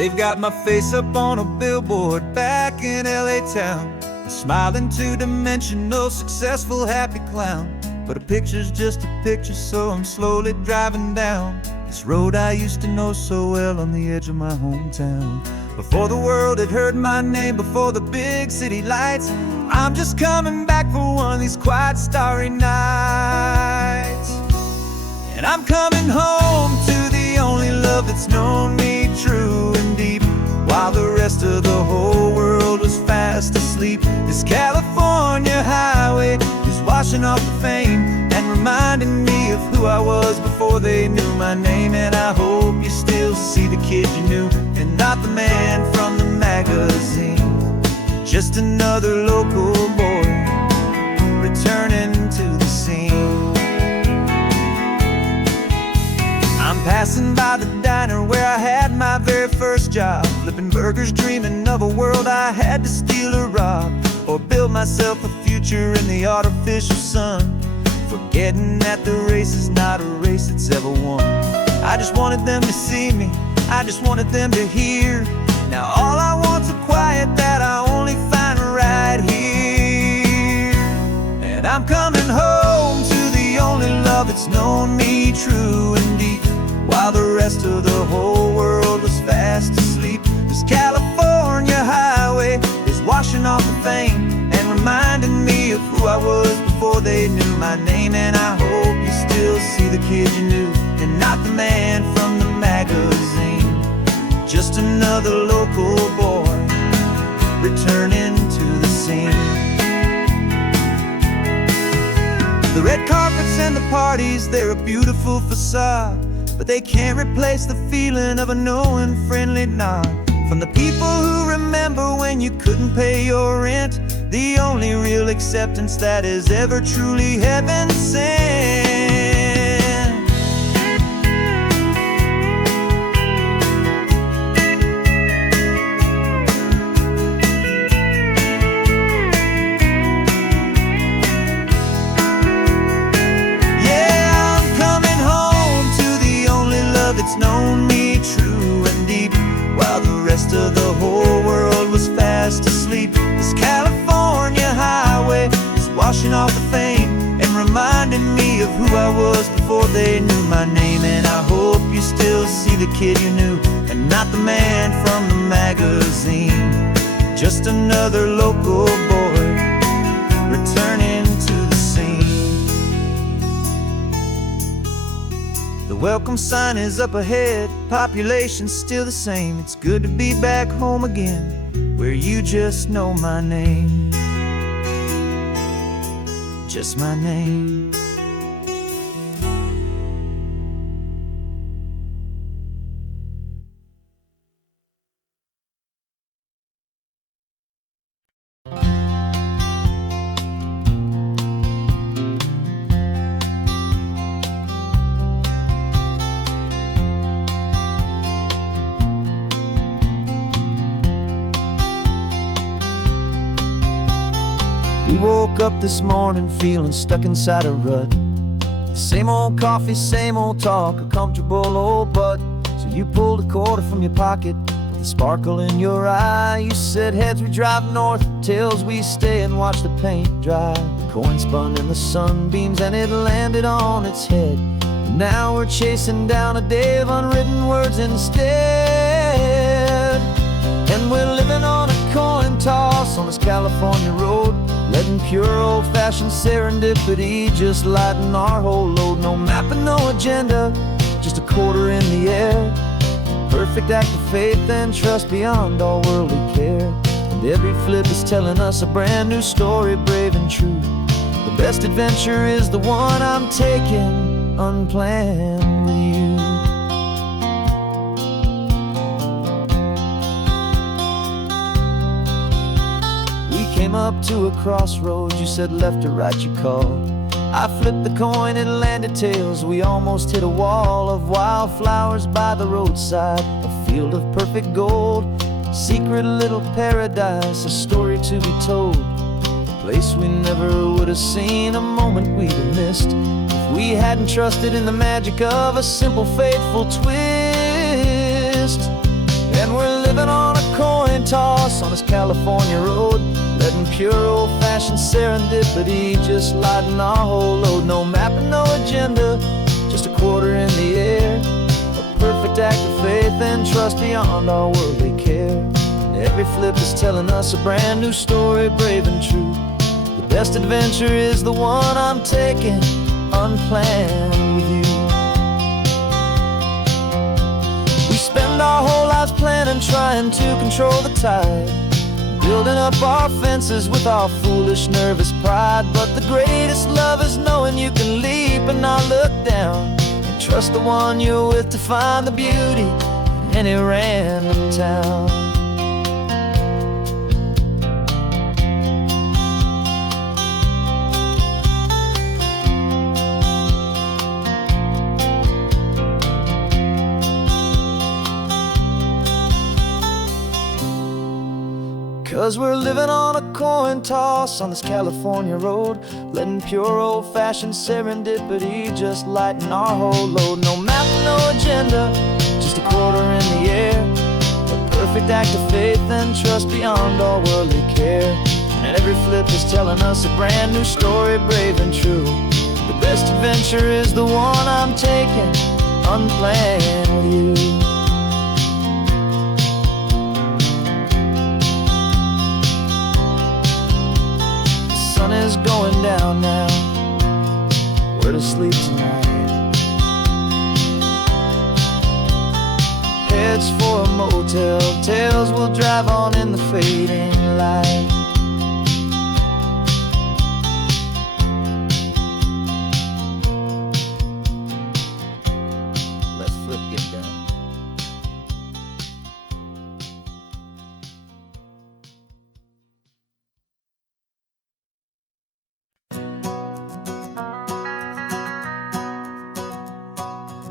They've got my face up on a billboard back in LA town, a smiling two-dimensional, successful, happy clown. But a picture's just a picture, so I'm slowly driving down this road I used to know so well on the edge of my hometown. Before the world had heard my name, before the big city lights, I'm just coming back for one of these quiet, starry nights. And I'm coming home to the only love that's known me true and deep, while the rest of the whole world was fast asleep. This California highway is washing off the fame and reminding me of who I was before they knew my name. And I hope you still see the kid you knew, and not the man from the magazine. Just another local boy returning to the scene. I'm passing by the diner where I had my very first job, flipping burgers, dreaming of a world I had to steal or rob, or build myself a future in the artificial sun, forgetting that the race is not a race that's ever won. I just wanted them to see me, I just wanted them to hear. Now all I want's a quiet that I only find right here. And I'm coming home to the only love that's known me true and deep, while the rest of the whole world was fast asleep. This California highway is washing off the fame and reminding me of who I was before they knew my name. And I hope you still see the kid you knew, and not the man from the magazine. Just another local boy returning to the scene. The red carpets and the parties, they're a beautiful facade, but they can't replace the feeling of a knowing, friendly nod from the people who remember when you couldn't pay your rent. The only real acceptance that is ever truly heaven sent. It's known me true and deep, while the rest of the whole world was fast asleep. This California highway is washing off the fame and reminding me of who I was before they knew my name. And I hope you still see the kid you knew, and not the man from the magazine. Just another local boy returning to the scene. The welcome sign is up ahead, population's still the same. It's good to be back home again, where you just know my name. Just my name. We woke up this morning feeling stuck inside a rut. Same old coffee, same old talk, a comfortable old butt. So you pulled a quarter from your pocket with a sparkle in your eye. You said heads we drive north, tails we stay and watch the paint dry. The coin spun in the sunbeams and it landed on its head. And now we're chasing down a day of unwritten words instead. And we're living on a coin toss on this California road, letting pure old-fashioned serendipity just lighten our whole load. No map and no agenda, just a quarter in the air. Perfect act of faith and trust beyond all worldly care. And every flip is telling us a brand new story, brave and true. The best adventure is the one I'm taking unplanned with you. Came up to a crossroads, you said left or right you called. I flipped the coin, it landed tails. We almost hit a wall of wildflowers by the roadside, a field of perfect gold, secret little paradise, a story to be told. A place we never would have seen, a moment we'd have missed if we hadn't trusted in the magic of a simple, faithful twist. And we're living on a coin toss on this California road, letting pure old-fashioned serendipity just lighten our whole load. No map and no agenda, just a quarter in the air, a perfect act of faith and trust beyond our worldly care. And every flip is telling us a brand new story, brave and true. The best adventure is the one I'm taking, unplanned with you. We spend our whole lives planning, trying to control the tide, building up our fences with our foolish, nervous pride. But the greatest love is knowing you can leap and not look down, and trust the one you're with to find the beauty in any random town. 'Cause we're living on a coin toss on this California road, letting pure old-fashioned serendipity just lighten our whole load. No map, no agenda, just a quarter in the air, a perfect act of faith and trust beyond all worldly care. And every flip is telling us a brand new story, brave and true. The best adventure is the one I'm taking, unplanned with you. The sun is going down now, we're to sleep tonight. Heads for a motel, tails will drive on in the fading light. Let's flip, get down.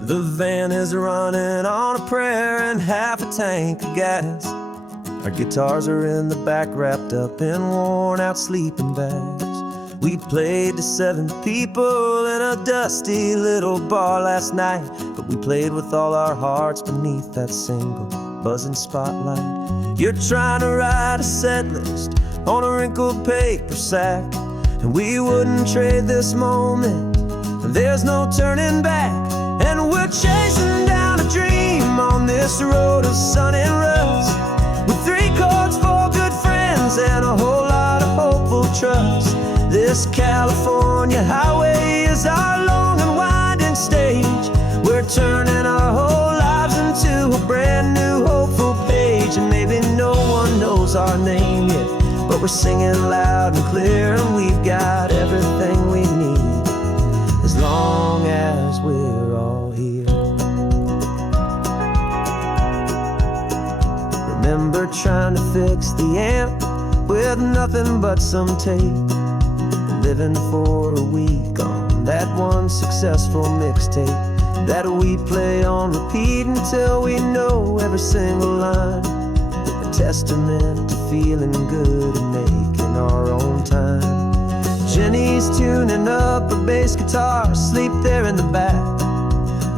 The van is running on a prayer and half a tank of gas. Our guitars are in the back, wrapped up in worn-out sleeping bags. We played to 7 people in a dusty little bar last night, but we played with all our hearts beneath that single buzzing spotlight. You're trying to write a set list on a wrinkled paper sack, and we wouldn't trade this moment. There's no turning back. And we're chasing down a dream on this road of sun and rust, with 3 chords for good friends and a whole lot of hopeful trust. This California highway is our long and winding stage. We're turning our whole lives into a brand new hopeful page. And maybe no one knows our name yet, but we're singing loud and clear, and we've got everything we need, as long as we're all here. Remember trying to fix the amp with nothing but some tape, living for a week on that one successful mixtape that we play on repeat until we know every single line. A testament to feeling good and making our own time. Jenny's tuning up her bass guitar, asleep there in the back.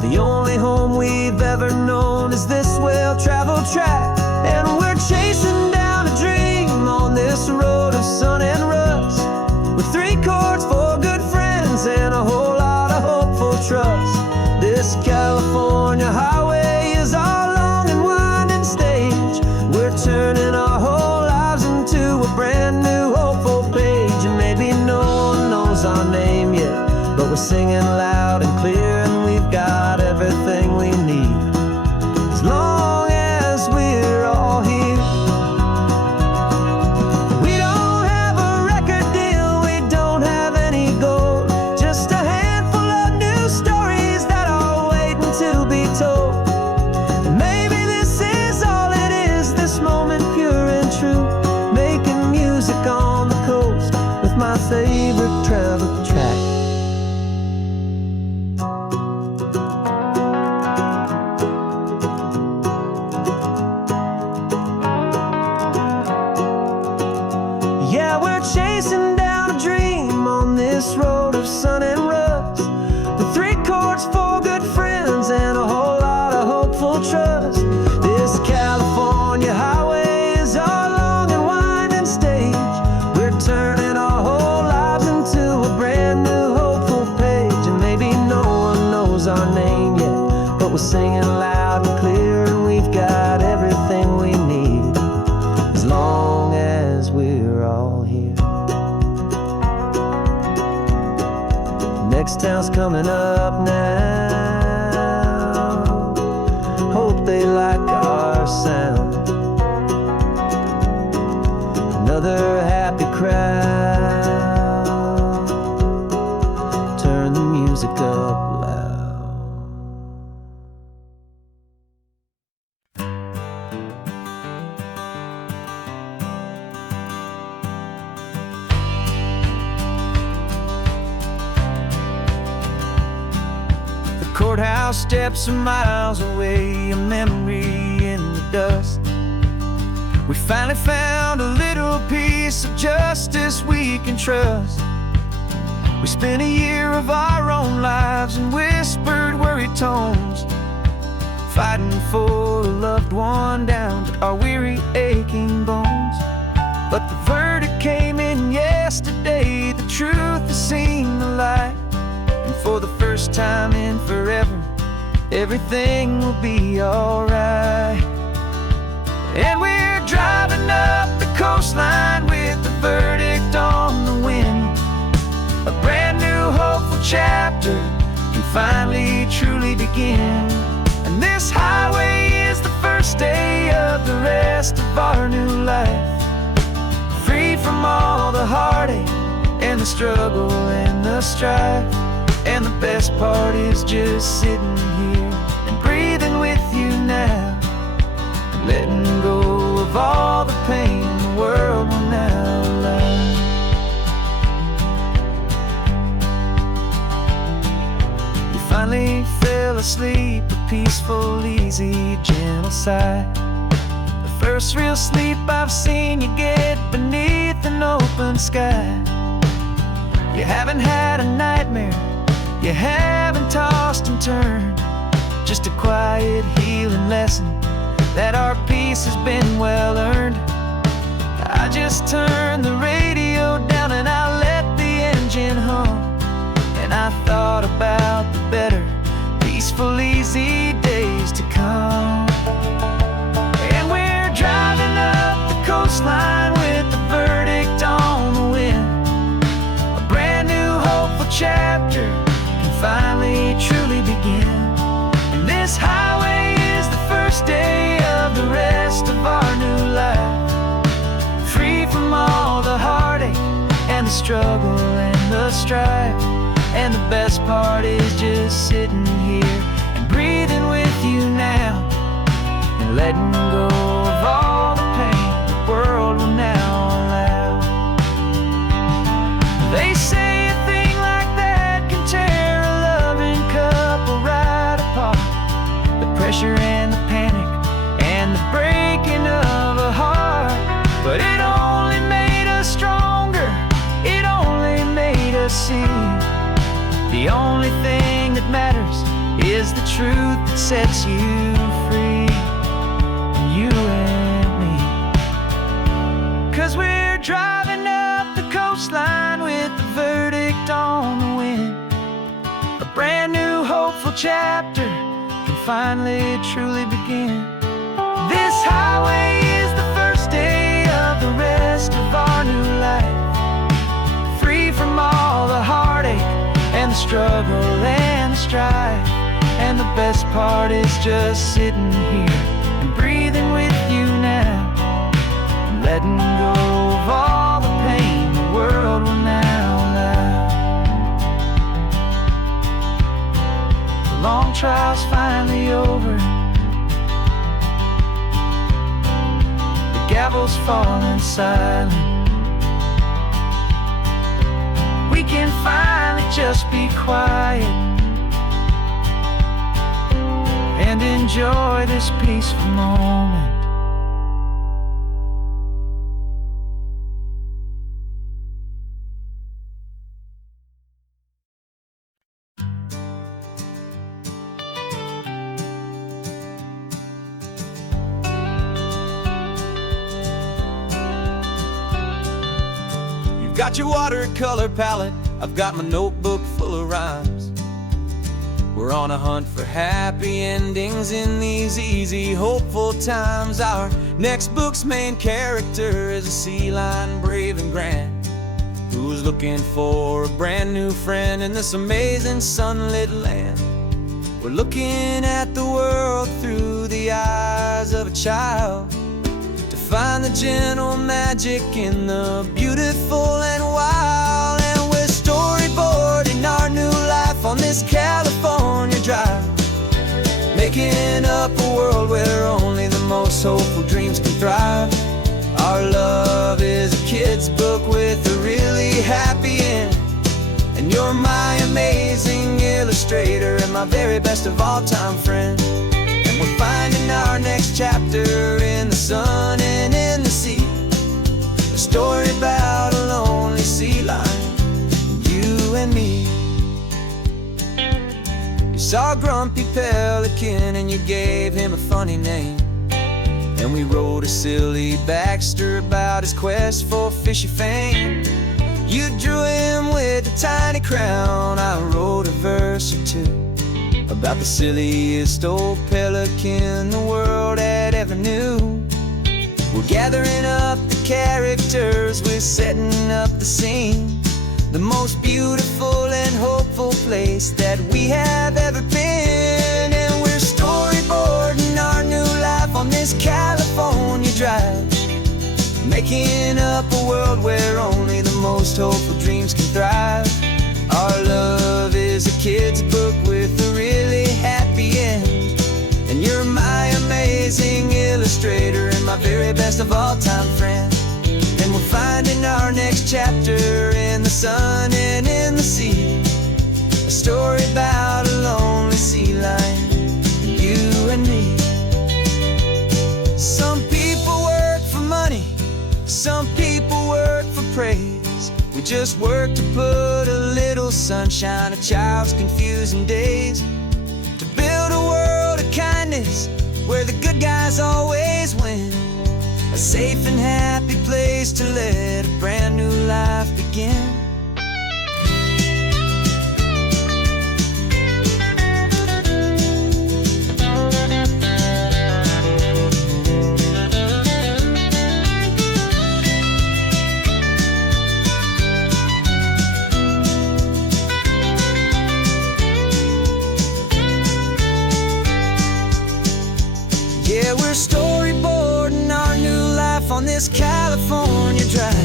The only home we've ever known is this well-traveled track. And we're chasing down a dream on this road of sun and rust, with 3 chords for good friends and a whole lot of hopeful trust. This California highway is our long and winding stage. We're turning our whole lives into a brand new hopeful page. And maybe no one knows our name yet, but we're singing loud and clear, and we've got everything we need, as long as we're town's coming up now. Hope they like our sound. Another happy crowd. Turn the music up loud. The courthouse steps are miles away, a memory in the dust. We finally found a little piece of justice we can trust. We spent a year of our own lives in whispered, worried tones, fighting for a loved one down to our weary, aching bones. But the verdict came in yesterday, the truth has seen the light. And for the first time in forever, everything will be alright. And we're driving up the coastline with the verdict on the wind. A brand new hopeful chapter can finally truly begin. And this highway is the first day of the rest of our new life. Free from all the heartache and the struggle and the strife. And the best part is just sitting here and breathing with you now, letting go of all the pain the world will now allow. You finally fell asleep, a peaceful, easy, gentle sigh. The first real sleep I've seen you get beneath an open sky. You haven't had a nightmare, you haven't tossed and turned, just a quiet healing lesson that our peace has been well earned. I just turned the radio down and I let the engine hum, and I thought about the better, peaceful, easy days to come. And we're driving up the coastline with the verdict on the wind. A brand new hopeful chapter can finally truly begin. And this highway is the first day of the rest of our new life. Free from all the heartache and the struggle and the strife. And the best part is just sitting here and breathing with you now, and letting go of all the pain the world will now allow. They say a thing like that can tear a loving couple right apart. The pressure and the panic and the breaking of a heart. But it only made us stronger, it only made us see the only thing that matters is the truth that sets you free, you and me. 'Cause we're driving up the coastline with the verdict on the wind. A brand new hopeful chapter can finally truly begin. This highway is the first day of the rest of our new life. Free from all the heartache and the struggle and the strife. And the best part is just sitting here and breathing with you now, and letting go of all the pain the world will now allow. The long trial's finally over, the gavel's falling silent. We can finally just be quiet and enjoy this peaceful moment. You've got your watercolor palette, I've got my notebook full of rhymes. We're on a hunt for happy endings in these easy, hopeful times. Our next book's main character is a sea lion, brave and grand. who's looking for a brand new friend in this amazing sunlit land. We're looking at the world through the eyes of a child, to find the gentle magic in the beautiful and wild. And we're storyboarding our new life on this California drive, making up a world where only the most hopeful dreams can thrive. Our love is a kid's book with a really happy end, and you're my amazing illustrator and my very best of all time friend. And we're finding our next chapter in the sun and in the sea, a story about a lonely sea lion, you and me. You saw a grumpy pelican and you gave him a funny name, and we wrote a silly Baxter about his quest for fishy fame. You drew him with a tiny crown, I wrote a verse or two about the silliest old pelican the world had ever knew. We're gathering up the characters, we're setting up the scene, the most beautiful and hopeful place that we have ever been. And we're storyboarding our new life on this California drive, making up a world where only the most hopeful dreams can thrive. Our love is a kid's book with a really happy end, and you're my amazing illustrator and my very best of all time friend. And we're finding our next chapter in the sun and in the sea, a story about a lonely sea lion, you and me. Some people work for money, some people work for praise. We just work to put a little sunshine in a child's confusing days, to build a world of kindness where the good guys always win, a safe and happy place to let a brand new life begin. Yeah, we're storyboarding our new life on this California drive,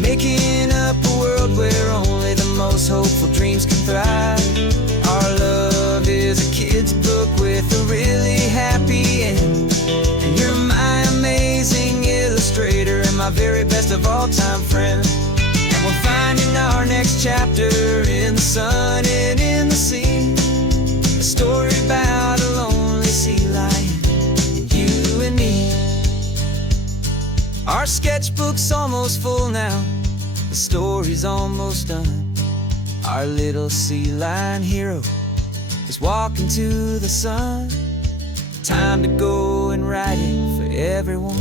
making up a world where only the most hopeful dreams can thrive. Our love is a kid's book with a really happy end, and you're my amazing illustrator and my very best of all time friend. And we're finding our next chapter in the sun and in the sea, a story about a lonely sea lion, you and me. Our sketchbook's almost full now, the story's almost done. Our little sea lion hero is walking to the sun. Time to go and write it for everyone.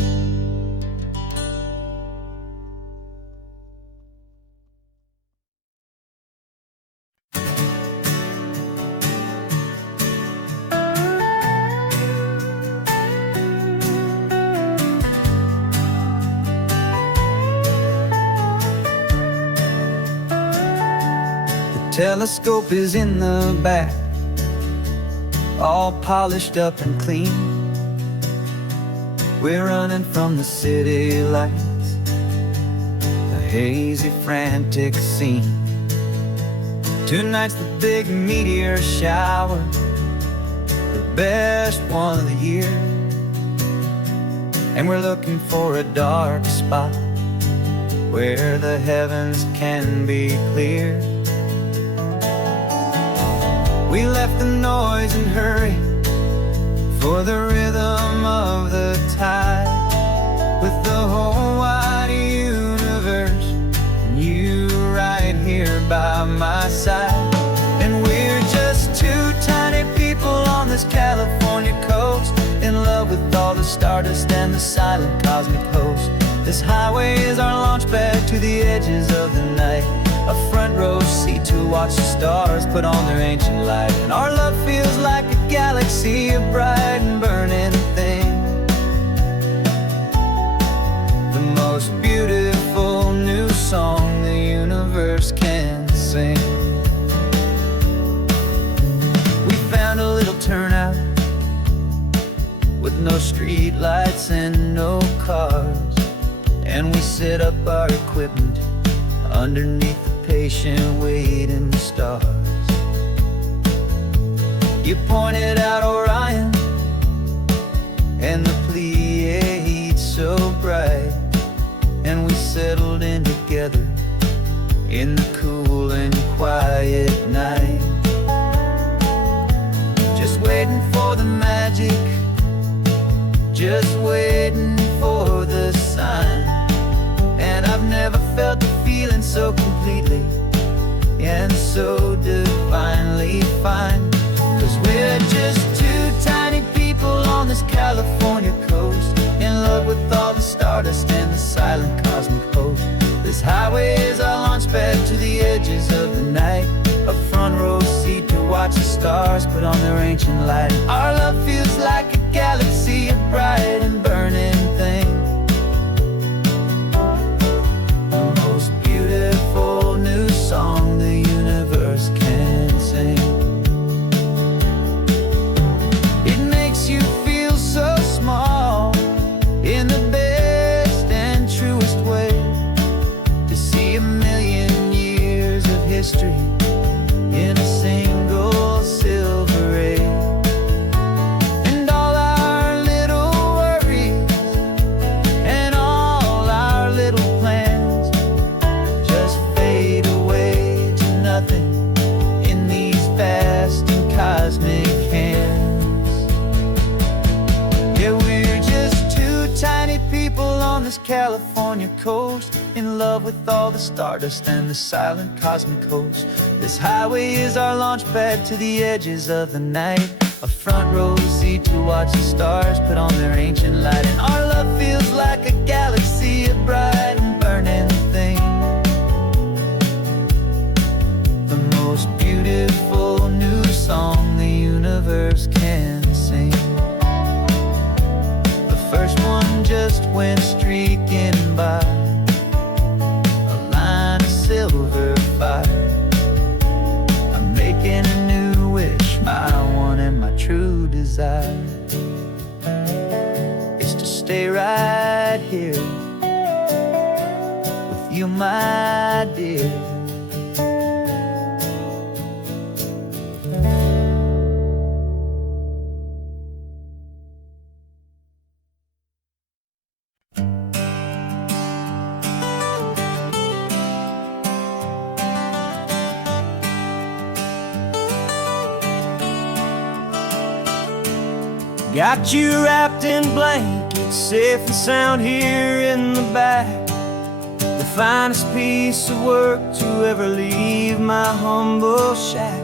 Telescope is in the back, all polished up and clean. We're running from the city lights, a hazy, frantic scene. Tonight's the big meteor shower, the best one of the year. And we're looking for a dark spot where the heavens can be clear. We left the noise and hurry for the rhythm of the tide, with the whole wide universe and you right here by my side. And we're just two tiny people on this California coast, in love with all the stardust and the silent cosmic host. This highway is our launch pad to the edges of the night, a front row seat to watch the stars put on their ancient light. And our love feels like a galaxy, a bright and burning thing, the most beautiful new song sing. We found a little turnout with no street lights and no cars, and we set up our equipment underneath the patient waiting stars. You pointed out Orion and the Pleiades so bright, and we settled in together in the cool and quiet night, just waiting for the magic, just waiting for the sign. And I've never felt the feeling so completely and so divinely fine. 'Cause we're just two tiny people on this California coast, in love with all the stardust and the silent cosmic host. This highway is our launch pad to the edges of the night, a front row seat to watch the stars put on their ancient light. And our love feels like a galaxy, a bright and burning thing, the most beautiful new song the universe can sing. It makes you feel so small in the best and truest way, to see a million years of history in a single silver ray. And all our little worries and all our little plans just fade away to nothing in these vast and cosmic hands. Yeah, we're just two tiny people on this California coast, in love with all the stardust and the silent cosmic host. This highway is our launch pad to the edges of the night, a front row seat to watch the stars put on their ancient light. And our love feels like a galaxy, a bright and burning thing, the most beautiful new song the universe can sing. The first one just went streaking by, a line of silver fire. I'm making a new wish, my one and my true desire is to stay right here with you, my dear. Got you wrapped in blankets, safe and sound here in the back, the finest piece of work to ever leave my humble shack.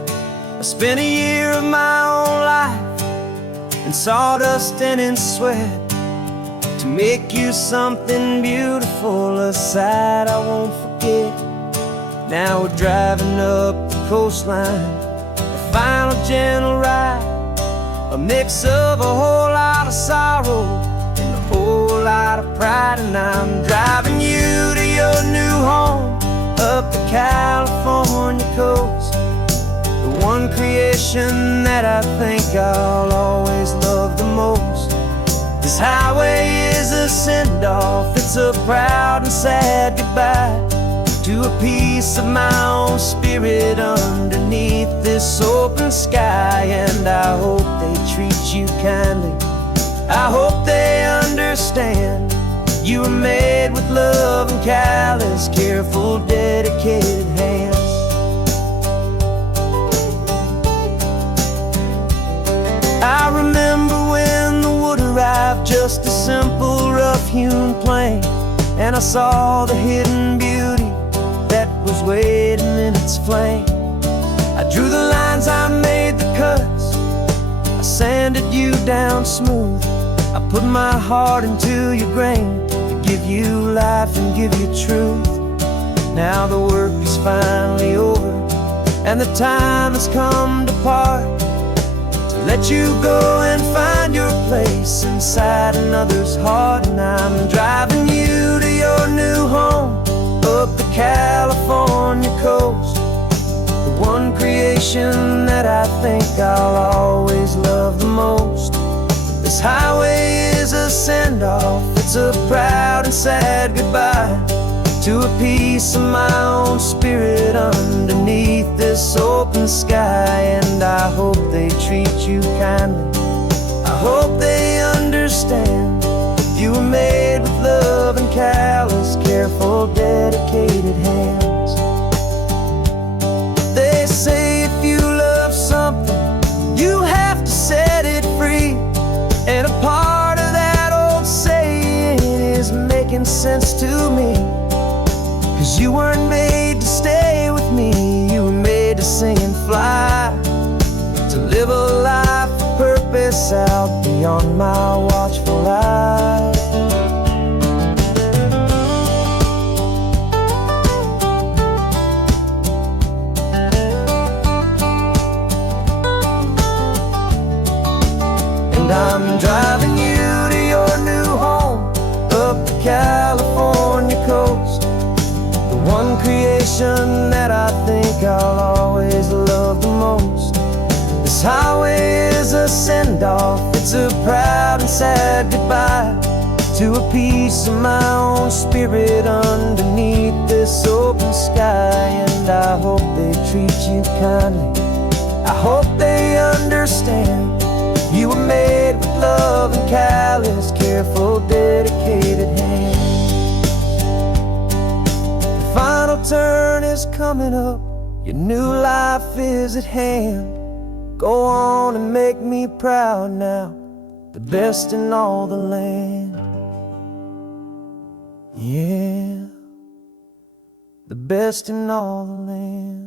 I spent a year of my own life in sawdust and in sweat to make you something beautiful, a sight I won't forget. Now we're driving up the coastline, a final gentle ride, a mix of a whole lot of sorrow and a whole lot of pride. And I'm driving you to your new home up the California coast, the one creation that I think I'll always love the most. This highway is a send-off, it's a proud and sad goodbye to a piece of my own spirit underneath this open sky. And I hope they treat you kindly, I hope they understand you were made with love and callous, careful, dedicated hands. I remember when the wood arrived, just a simple rough-hewn plank, and I saw the hidden beauty that was waiting in its flame. I drew the lines, I made the cuts, I sanded you down smooth. I put my heart into your grain to give you life and give you truth. Now the work is finally over, and the time has come to part, to let you go and find your place inside another's heart. And I'm driving you to your new home up the California coast, one creation that I think I'll always love the most. This highway is a send-off, it's a proud and sad goodbye to a piece of my own spirit underneath this open sky. And I hope they treat you kindly, I hope they understand. You were made with love and callous, careful, dedicated hands. They say if you love something, you have to set it free. And a part of that old saying is making sense to me. 'Cause you weren't made to stay with me, you were made to sing and fly, to live a life of purpose out beyond my watchful eye. And I'm driving you to your new home up the California coast, the one creation that I think I'll always love the most. This highway is a send-off, it's a proud and sad goodbye to a piece of my own spirit underneath this open sky. And I hope they treat you kindly, I hope they understand. You were made with love and callous, careful, dedicated hands. The final turn is coming up, your new life is at hand. Go on and make me proud now, the best in all the land. Yeah, the best in all the land.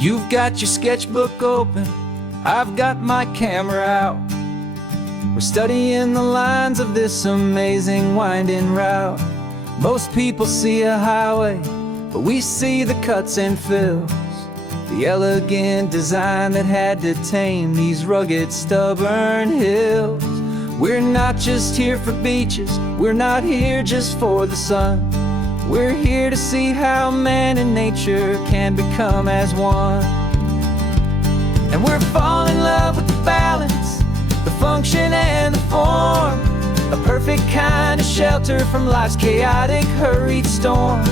You've got your sketchbook open, I've got my camera out. We're studying the lines of this amazing winding route. Most people see a highway, but we see the cuts and fills, the elegant design that had to tame these rugged, stubborn hills. We're not just here for beaches, we're not here just for the sun. We're here to see how man and nature can become as one. And we're falling in love with the balance, the function and the form, a perfect kind of shelter from life's chaotic, hurried storm.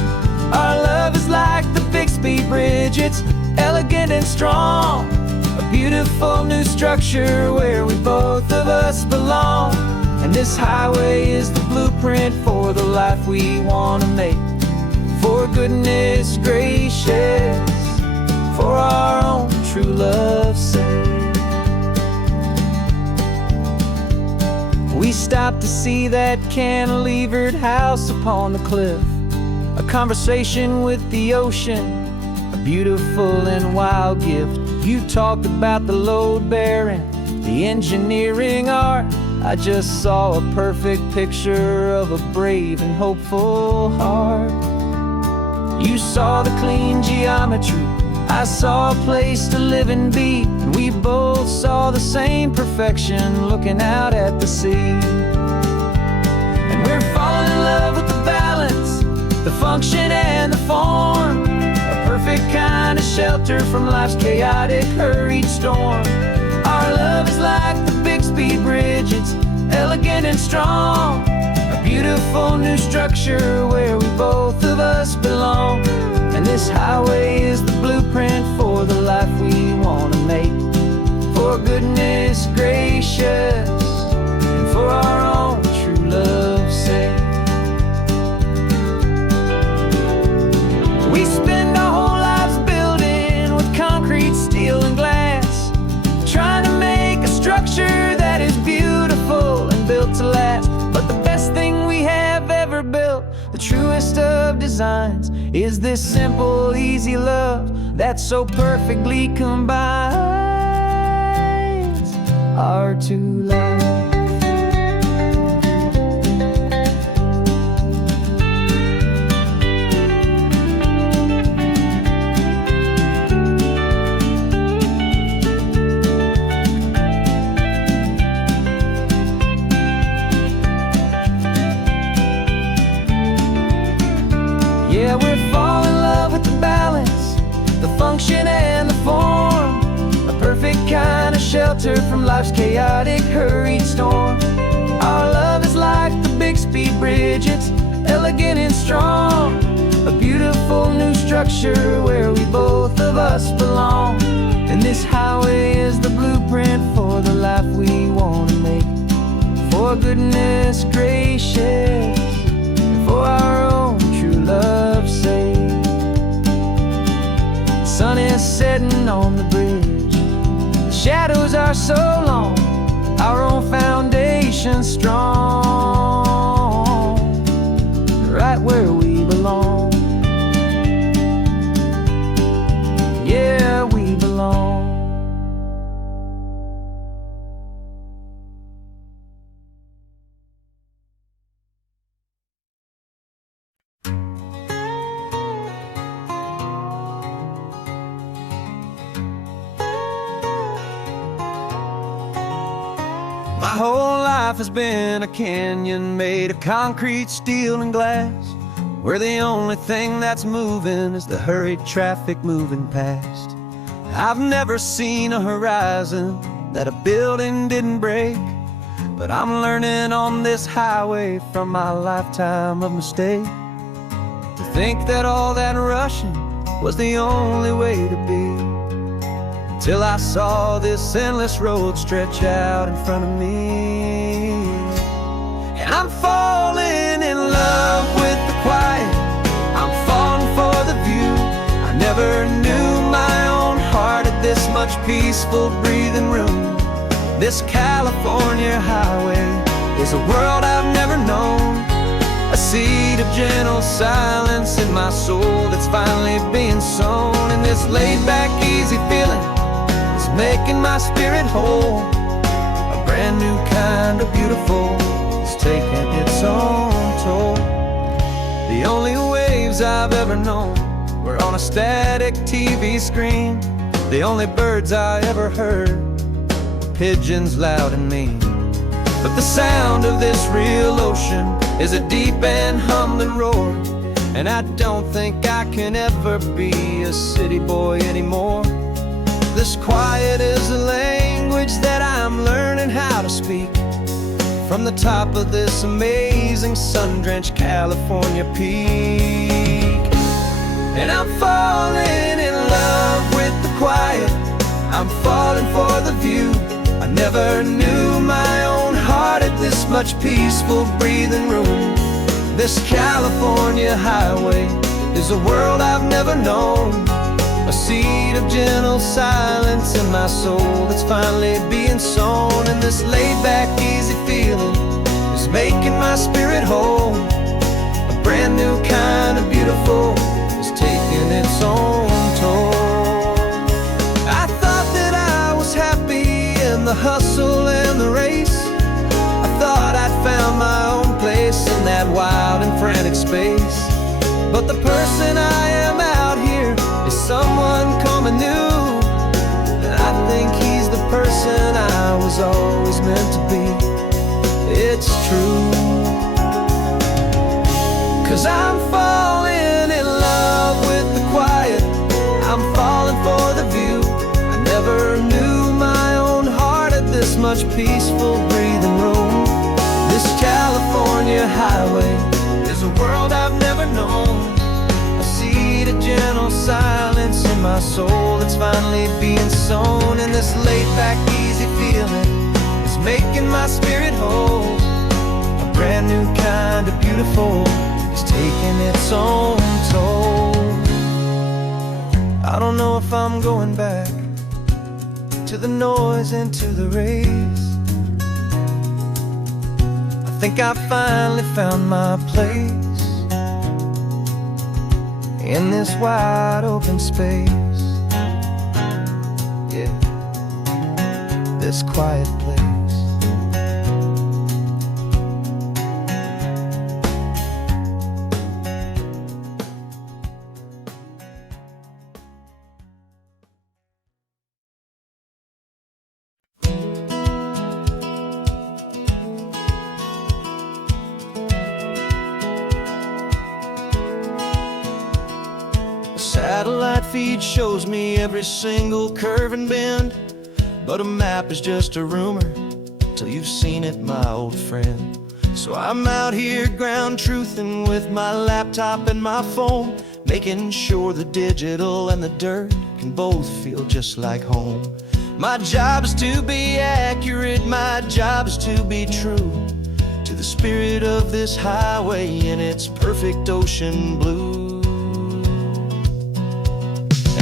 Our love is like the Bixby Bridge, it's elegant and strong, a beautiful new structure where we both of us belong. And this highway is the blueprint for the life we want to make. For goodness gracious, for our own true love's sake. We stopped to see that cantilevered house upon the cliff, a conversation with the ocean, a beautiful and wild gift. You talked about the load bearing, the engineering art. I just saw a perfect picture of a brave and hopeful heart. You saw the clean geometry, I saw a place to live and be, and we both saw the same perfection looking out at the sea. And we're falling in love with the balance, the function and the form, a perfect kind of shelter from life's chaotic, hurried storm. Our love is like the Bixby Bridge, it's elegant and strong, a beautiful new structure where we both of us belong. And this highway is the blueprint for the life we want to make. For goodness gracious, and for our own true love's sake. We spend our whole lives building with concrete, steel, and glass, trying to make a structure that is beautiful and built to last. But the best thing we have ever built, the truest of designs, is this simple, easy love that so perfectly combines our two lives. shelter from life's chaotic, hurried storm. Our love is like the big speed bridge, it's elegant and strong. A beautiful new structure where we both of us belong. And this highway is the blueprint for the life we want to make. For goodness gracious, for our own true love's sake. The sun is setting on the bridge, the shadows are so long, our own foundation strong, right where we belong. Yeah, we belong. My whole life has been a canyon made of concrete, steel, and glass, where the only thing that's moving is the hurried traffic moving past. I've never seen a horizon that a building didn't break, but I'm learning on this highway from my lifetime of mistakes to think that all that rushing was the only way to be. Till I saw this endless road stretch out in front of me. And I'm falling in love with the quiet, I'm falling for the view. I never knew my own heart had this much peaceful breathing room. This California highway is a world I've never known, a seed of gentle silence in my soul that's finally being sown. And this laid-back, easy feeling is making my spirit whole. A brand new kind of beautiful is taking its own toll. The only waves I've ever known were on a static TV screen. The only birds I ever heard were pigeons loud and mean. But the sound of this real ocean is a deep and humbling roar, and I don't think I can ever be a city boy anymore. This quiet is a language that I'm learning how to speak from the top of this amazing sun-drenched California peak. And I'm falling in love with the quiet, I'm falling for the view. I never knew my own heart had this much peaceful breathing room. This California highway is a world I've never known, a seed of gentle silence in my soul that's finally being sown. And this laid-back, easy feeling is making my spirit whole. A brand new kind of beautiful is taking its own toll. I thought that I was happy in the hustle and the race. I thought I'd found my own place in that wild and frantic space. But the person I am out here is someone coming new, and I think he's the person I was always meant to be. It's true, 'cause I'm falling in love with the quiet, I'm falling for the view. I never knew my own heart had this much peaceful breathing room. This California highway is a world I've never known, a seed of gentle silence in my soul that's finally being sown. And this laid-back, easy feeling is making my spirit whole. A brand new kind of beautiful is taking its own toll. I don't know if I'm going back to the noise and to the race. I think I finally found my place in this wide open space. Yeah, this quiet place. Satellite feed shows me every single curve and bend, but a map is just a rumor till you've seen it, my old friend. So I'm out here ground truthing with my laptop and my phone, making sure the digital and the dirt can both feel just like home. My job is to be accurate, my job is to be true to the spirit of this highway in its perfect ocean blue.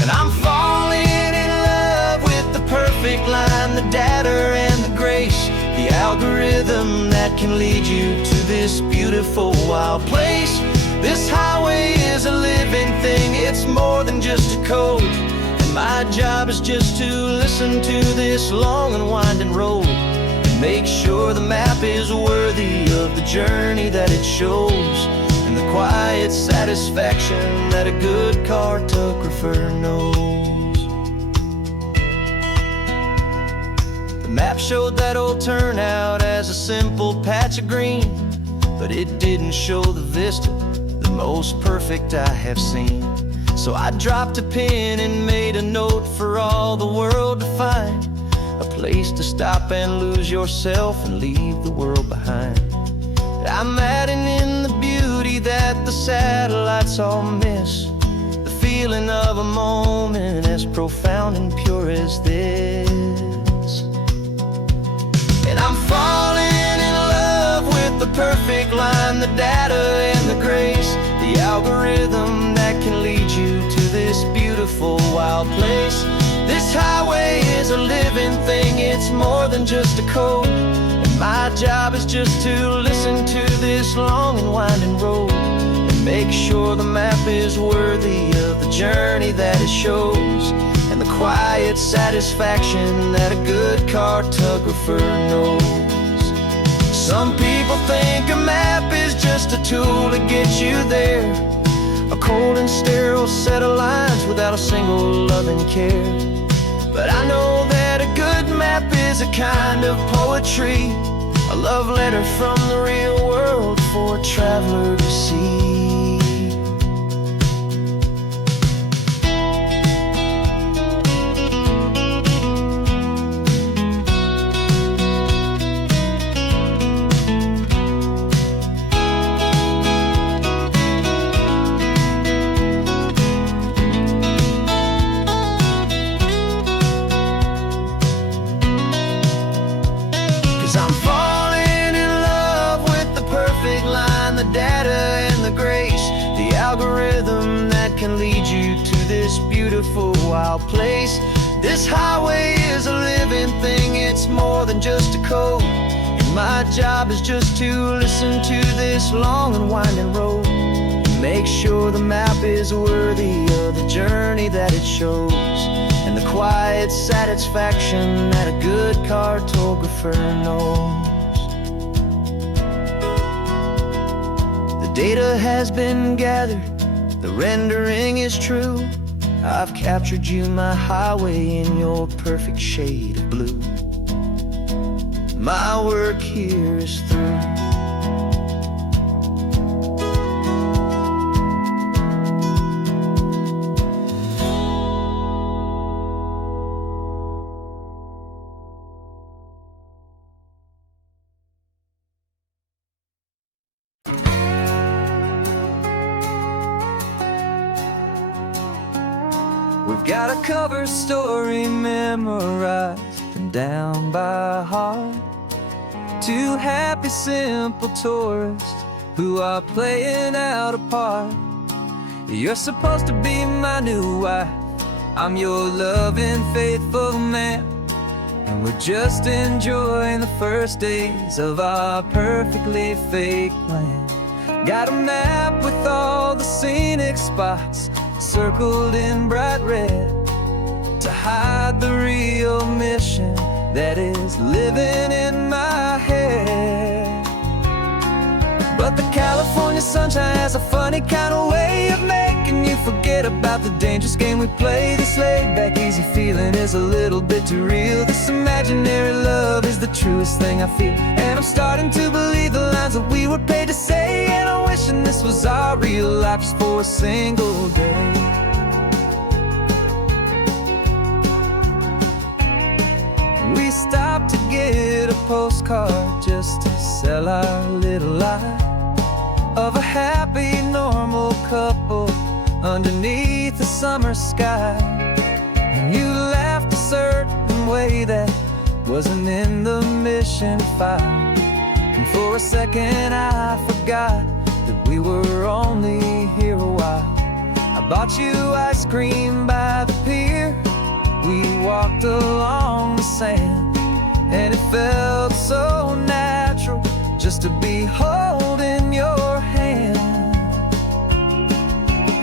And I'm falling in love with the perfect line, the data and the grace, the algorithm that can lead you to this beautiful wild place. This highway is a living thing, it's more than just a code. And my job is just to listen to this long and winding road and make sure the map is worthy of the journey that it shows, and the quiet satisfaction that a good cartographer knows. The map showed that old turnout as a simple patch of green, but it didn't show the vista, the most perfect I have seen. So I dropped a pin and made a note for all the world to find, a place to stop and lose yourself and leave the world behind. I'm adding in the beauty that the satellites all miss, the feeling of a moment as profound and pure as this. And I'm falling in love with the perfect line, the data and the grace, the algorithm that can lead you to this beautiful wild place. This highway is a living thing, it's more than just a code. And my job is just to listen to this long and winding road and make sure the map is worthy of the journey that it shows, and the quiet satisfaction that a good cartographer knows. Some people think a map is just a tool to get you there, a cold and sterile set of lines without a single loving care. But I know that a good map is a kind of poetry, a love letter from the real world for a traveler to see. 'Cause I'm falling in love with the perfect line, the data and the grace, the algorithm that can lead you to this beautiful wild place. This highway is a living thing, it's more than just a code. And my job is just to listen to this long and winding road, make sure the map is worthy of the journey that it shows, and the quiet satisfaction that a good cartographer knows. The data has been gathered, the rendering is true. I've captured you, my highway, in your perfect shade of blue. My work here is through. We've got a cover story memorized and down by heart. Two happy, simple tourists who are playing out a part. You're supposed to be my new wife, I'm your loving, faithful man, and we're just enjoying the first days of our perfectly fake plan. Got a map with all the scenic spots circled in bright red to hide the real mission that is living in my head. But the California sunshine has a funny kind of way of making you forget about the dangerous game we play. This laid-back, easy feeling is a little bit too real. This imaginary love is the truest thing I feel, and I'm starting to believe the lines that we were paid to say. And I'm wishing this was our real life just for a single day. We stopped to get a postcard just to sell our little lie of a happy, normal couple underneath the summer sky. And you laughed a certain way that wasn't in the mission file. And for a second I forgot that we were only here a while. I bought you ice cream by the pier. We walked along the sand, and it felt so natural just to be holding your hand.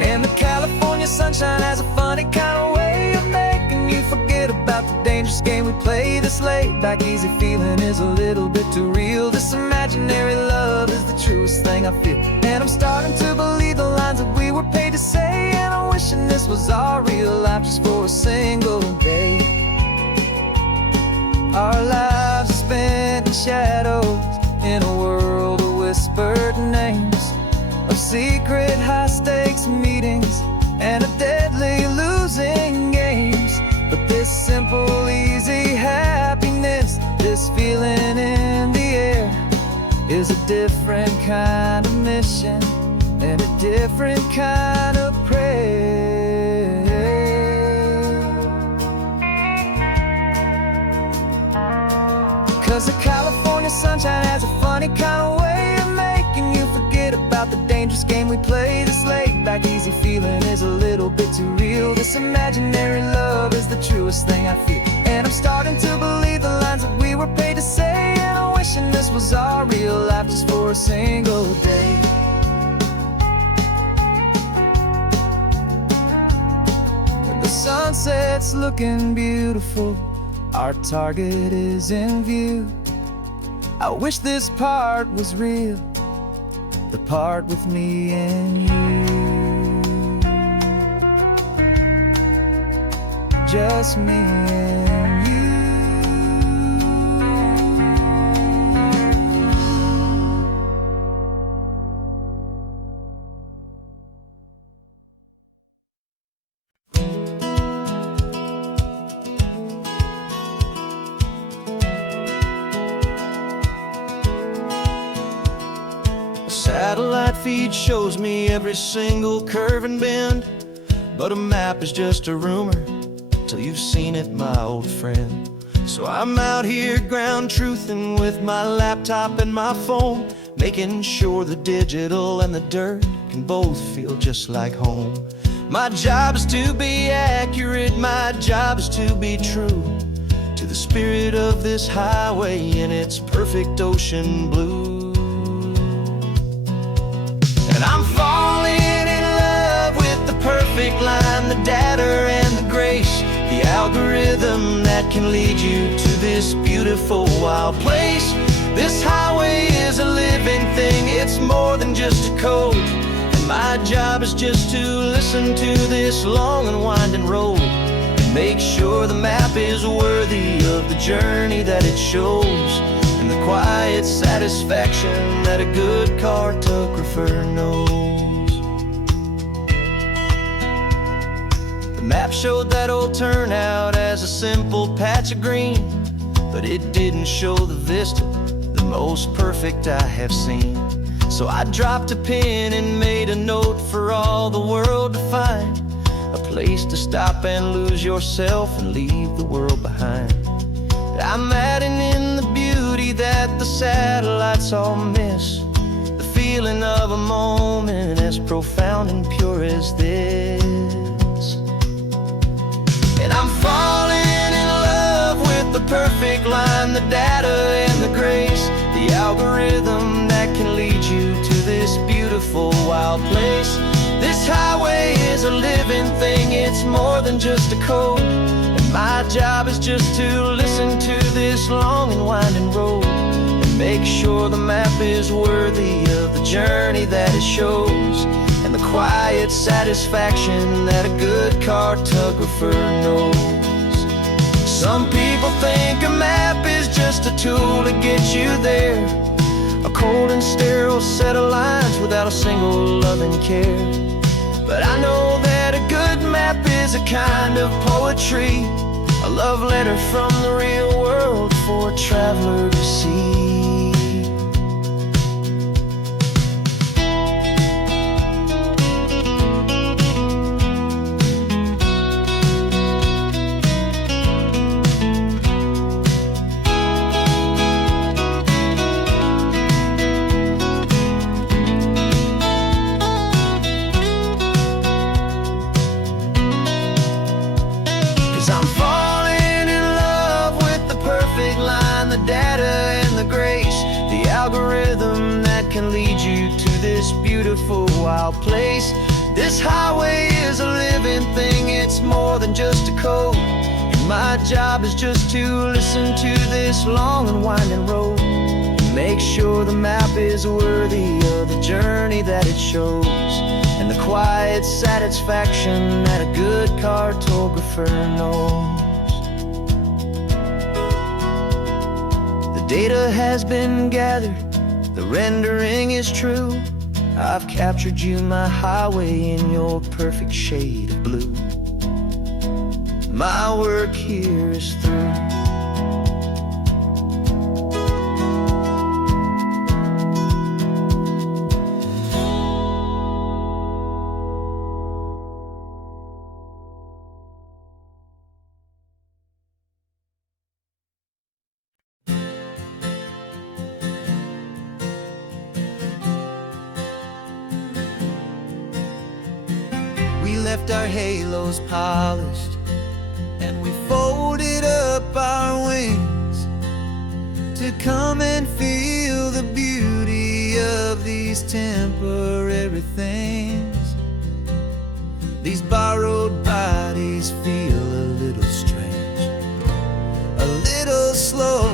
And the California sunshine has a funny kind of way of making you forget about the dangerous game we play. This laid-back easy feeling is a little bit too real. This imaginary love is the truest thing I feel. And I'm starting to believe the lines that we were paid to say. And I'm wishing this was our real life just for a single day. Our lives are spent in shadows, in a world of whispered names, of secret high-stakes meetings and of deadly losing games. But this simple, easy happiness, this feeling in the air, is a different kind of mission and a different kind of prayer. 'Cause the California sunshine has a funny kind of way of making you forget about the dangerous game we play. This laid-back easy feeling is a little bit too real. This imaginary love is the truest thing I feel. And I'm starting to believe the lines that we were paid to say. And I'm wishing this was our real life just for a single day. And the sunset's looking beautiful, our target is in view. I wish this part was real, the part with me and you. Just me and you. Satellite feed shows me every single curve and bend, but a map is just a rumor till you've seen it, my old friend. So I'm out here ground truthing with my laptop and my phone, making sure the digital and the dirt can both feel just like home. My job is to be accurate, my job is to be true to the spirit of this highway in its perfect ocean blue. And I'm falling in love with the perfect line, the data and the grace, the algorithm that can lead you to this beautiful wild place. This highway is a living thing, it's more than just a code. And my job is just to listen to this long and winding road and make sure the map is worthy of the journey that it shows, and the quiet satisfaction that a good cartographer knows. The map showed that old turnout as a simple patch of green, but it didn't show the vista, the most perfect I have seen. So I dropped a pin and made a note for all the world to find, a place to stop and lose yourself and leave the world behind. I'm adding in the beauty that the satellites all miss, the feeling of a moment as profound and pure as this. And I'm falling in love with the perfect line, the data and the grace, the algorithm that can lead you to this beautiful wild place. This highway is a living thing, it's more than just a code. My job is just to listen to this long and winding road and make sure the map is worthy of the journey that it shows, and the quiet satisfaction that a good cartographer knows. Some people think a map is just a tool to get you there, a cold and sterile set of lines without a single loving care. But I know that a good map is a kind of poetry, a love letter from the real world a traveler to see. 'Cause I'm falling in love with the perfect line, the data and the grace, the algorithm that can lead you to this beautiful wild place. This highway is a living thing, it's more than just a code. And my job is just to listen to this long and winding road, and make sure the map is worthy of the journey that it shows, and the quiet satisfaction that a good cartographer knows. The data has been gathered, the rendering is true. I've captured you, my highway, in your perfect shade of blue. My work here is through. We left our halos polished, and we folded up our wings to come and feel the beauty of these temporary things. These borrowed bodies feel a little strange, a little slow,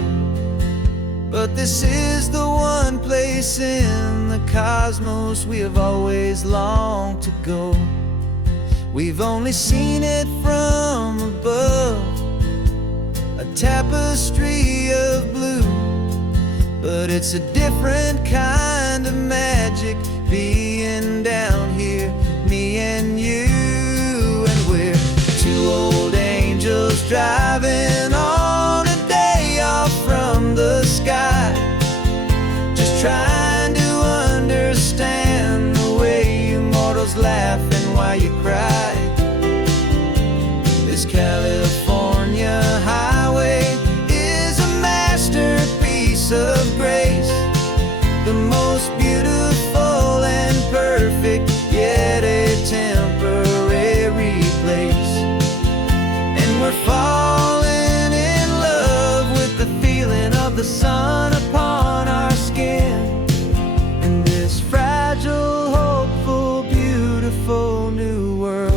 but this is the one place in the cosmos we have always longed to go. We've only seen it from above, a tapestry of blue, but it's a different kind of magic being down here, me and you. And we're two old angels driving on a day off from the sky, just trying to understand the way you mortals laugh and why you cry. This California highway is a masterpiece of grace, the most beautiful and perfect, yet a temporary place. And we're falling in love with the feeling of the sun upon our skin, in this fragile, hopeful, beautiful new world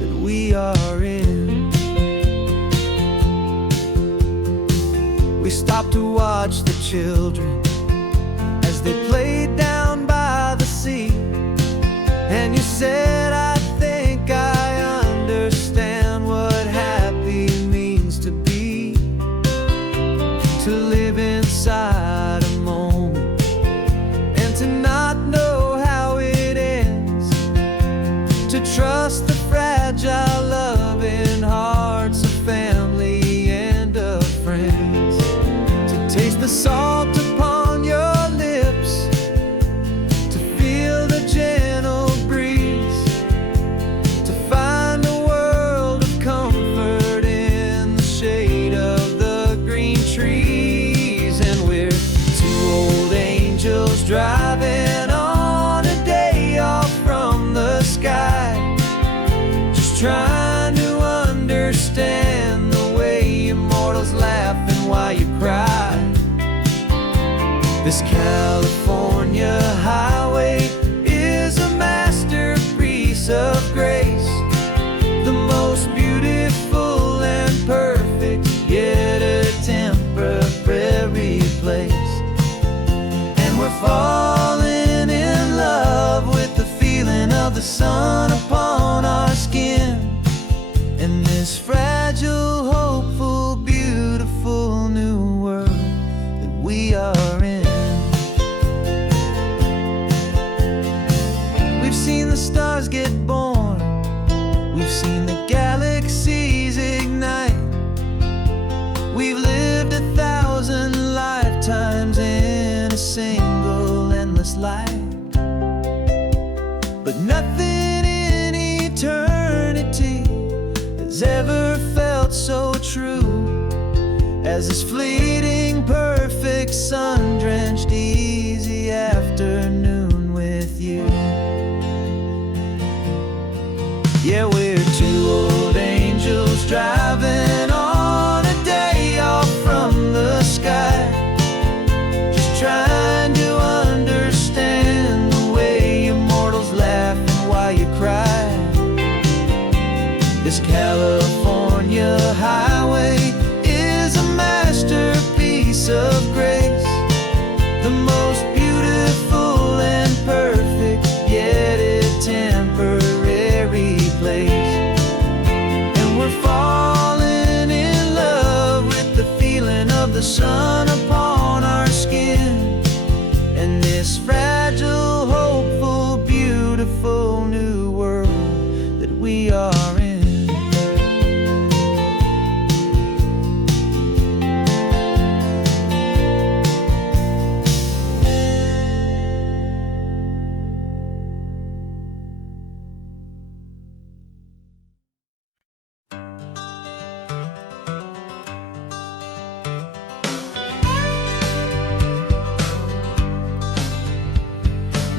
that we are in. We stopped to watch the children as they played down by the sea, and you said, I think I understand what happy means to be, to live inside a moment and to not know how it ends, to trust the fragile loving hearts of family and of friends, to taste the salt upon your lips, to feel the gentle breeze, to find a world of comfort in the shade of the green trees. And we're two old angels driving on a day off from the sky, just trying to understand the way immortals laugh and why you cry. This California highway is a masterpiece of grace, the most beautiful and perfect, yet a temporary place. And we're falling in love with the feeling of the sun upon our skin, in this fragile, hopeful, beautiful new world that we are in. We've seen the stars get born, we've seen the galaxies ignite, we've lived 1,000 but nothing in eternity has ever felt so true as this fleeting, perfect, sun-drenched, easy afternoon with you. Yeah, we're two old angels driving on a day off from the sky, just trying to understand the way immortals laugh and why you cry. This California highway is a masterpiece of grace, the most beautiful and perfect, yet a temporary place. And we're falling in love with the feeling of the sun upon our skin, and this fragile, hopeful, beautiful new world that we are in.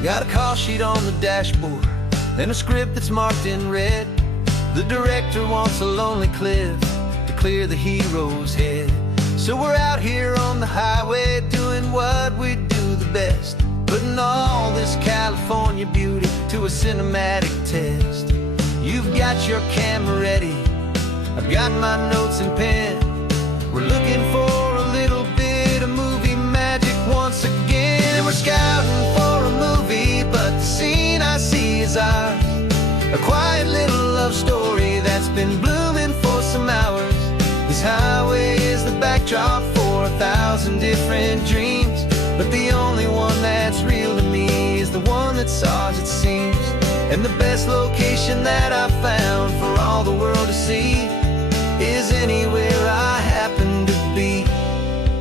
Got a call sheet on the dashboard and a script that's marked in red. The director wants a lonely cliff to clear the hero's head. So we're out here on the highway doing what we do the best, putting all this California beauty to a cinematic test. You've got your camera ready, I've got my notes and pen. We're looking for a little bit of movie magic once again. And we're scouting for a movie, but the scene I see is ours, a quiet little love story that's been blooming for some hours. This highway is the backdrop for 1,000 different dreams, but the only one that's real to me is the one that's ours, it seems. And the best location that I've found for all the world to see is anywhere I happen to be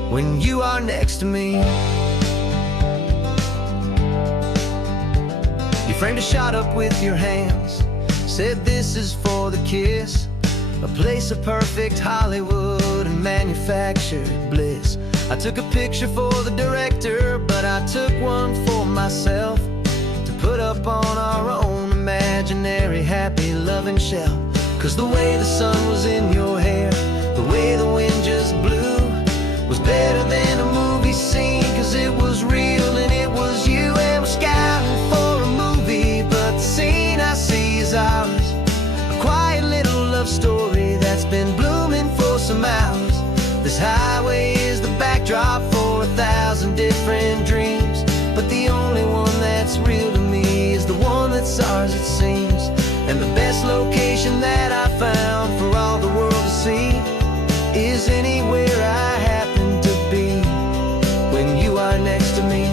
when you are next to me. You framed a shot up with your hands, said this is for the kiss, a place of perfect Hollywood and manufactured bliss. I took a picture for the director, but I took one for myself to put up on our own imaginary happy loving shelf. Cause the way the sun was in your hair, the way the wind just blew, was better than a movie scene, cause it was real and it was you. And we're scouting for a movie, but the scene I see is ours, a quiet little love story that's been blooming for some hours. This highway is the backdrop for 1,000 different dreams, but the only one that's real to me is the one that's ours, it seems. And the best location that I found for all the world to see is anywhere I happen to be when you are next to me.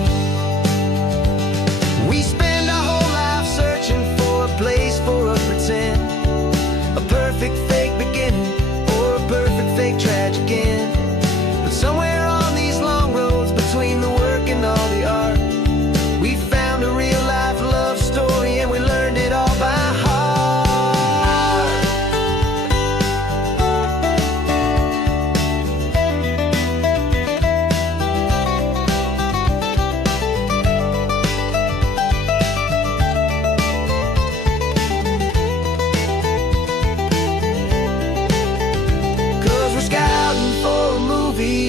We spend our whole life searching for a place for a pretend, a perfect fake beginning or a perfect fake tragic end. But somewhere on these long roads between the work and all the art, we found a real life love story, and we learned it all by heart.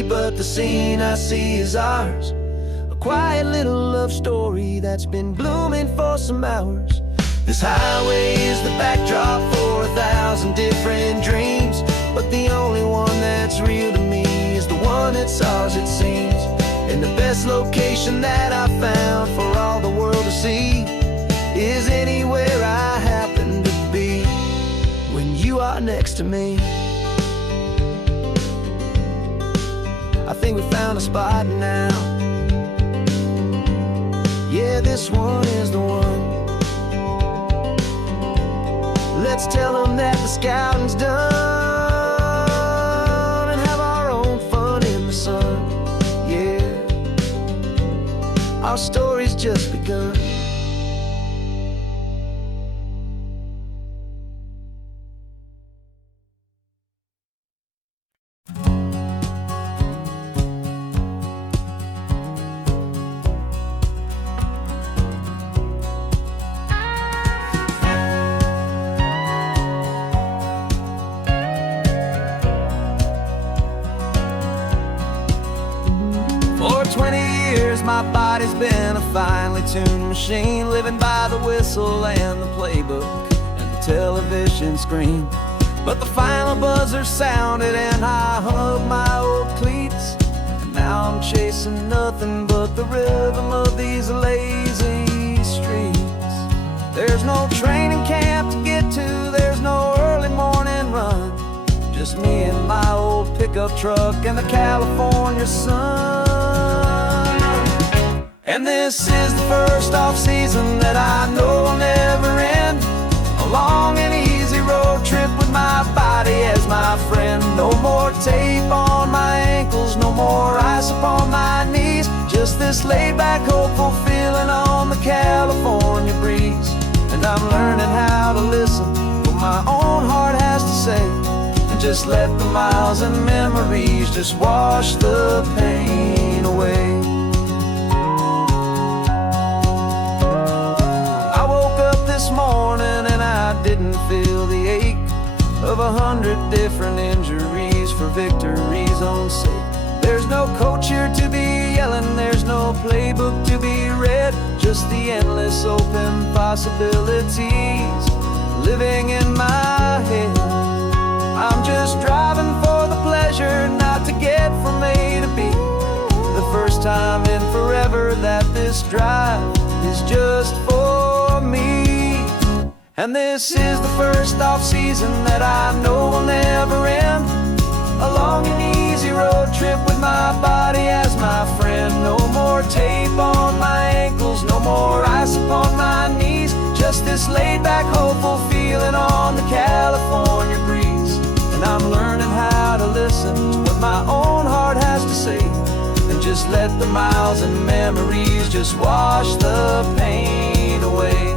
But the scene I see is ours, a quiet little love story that's been blooming for some hours. This highway is the backdrop for 1,000 different dreams, but the only one that's real to me is the one that's ours, it seems. And the best location that I found for all the world to see is anywhere I happen to be when you are next to me. I think we found a spot now. Yeah, this one is the one. Let's tell them that the scouting's done and have our own fun in the sun. Yeah, our story's just begun. years, my body's been a finely tuned machine, living by the whistle and the playbook and the television screen. But the final buzzer sounded and I hung up my old cleats, and now I'm chasing nothing but the rhythm of these lazy streets. There's no training camp to get to, there's no early morning run, just me and my old pickup truck and the California sun. And this is the first off-season that I know will never end, a long and easy road trip with my body as my friend. No more tape on my ankles, no more ice upon my knees, just this laid-back, hopeful feeling on the California breeze. And I'm learning how to listen to what my own heart has to say, and just let the miles and memories just wash the pain away. I woke up this morning and I didn't feel the ache of 100 different injuries for victory's own sake. There's no coach here to be yelling, there's no playbook to be read, just the endless open possibilities living in my head. I'm just driving for the pleasure, not to get from A to B. The first time in forever that this drive is just for me. And this is the first off-season that I know will never end, a long and easy road trip with my body as my friend. No more tape on my ankles, no more ice upon my knees, just this laid-back, hopeful feeling on the California breeze. And I'm learning how to listen to what my own heart has to say, and just let the miles and memories just wash the pain away.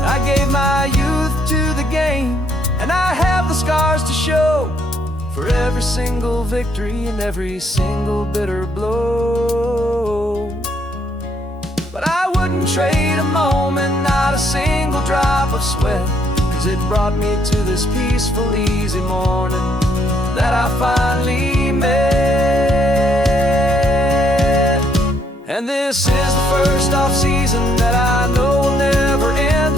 I gave my youth to the game, and I have the scars to show for every single victory and every single bitter blow. But I wouldn't trade a moment, not a single drop of sweat, 'cause it brought me to this peaceful, easy morning that I finally met. And this is the first off-season that I know will never end,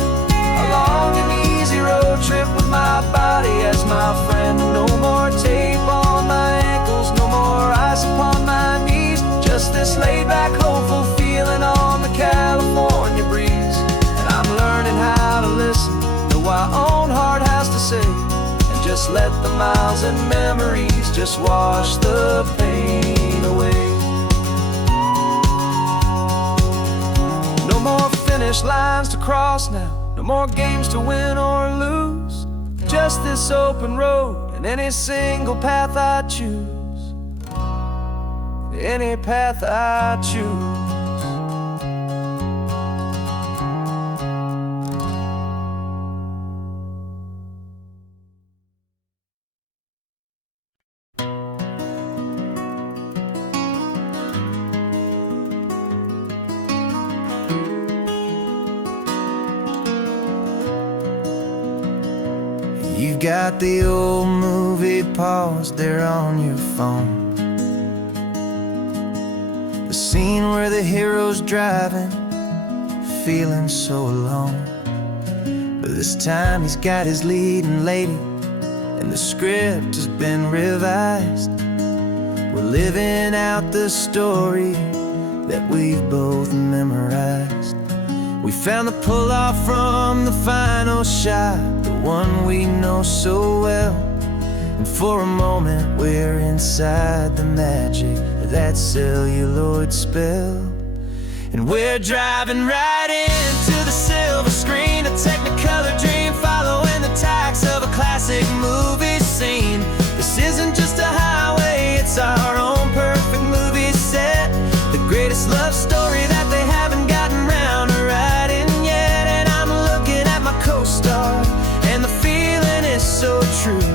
a long and easy road trip with my body as my friend. No more tape on my ankles, no more ice upon my knees, just this laid-back, hopeful feeling on the California breeze. And I'm learning how to listen to what my own heart has to say, and just let the miles and memories just wash the pain away. No more finish lines to cross now, no more games to win or lose, just this open road and any single path I choose, any path I choose. You've got the old movie paused there on your phone, the scene where the hero's driving, feeling so alone. But this time he's got his leading lady, and the script has been revised. We're living out the story that we've both memorized. We found the pull-off from the final shot, the one we know so well. And for a moment we're inside the magic of that celluloid spell. And we're driving right into the silver screen, a technicolor dream, following the tacks of a classic movie scene. This isn't just a highway, it's our own perfect movie set, the greatest love story that they haven't gotten round to writing yet. And I'm looking at my co-star, and the feeling is so true.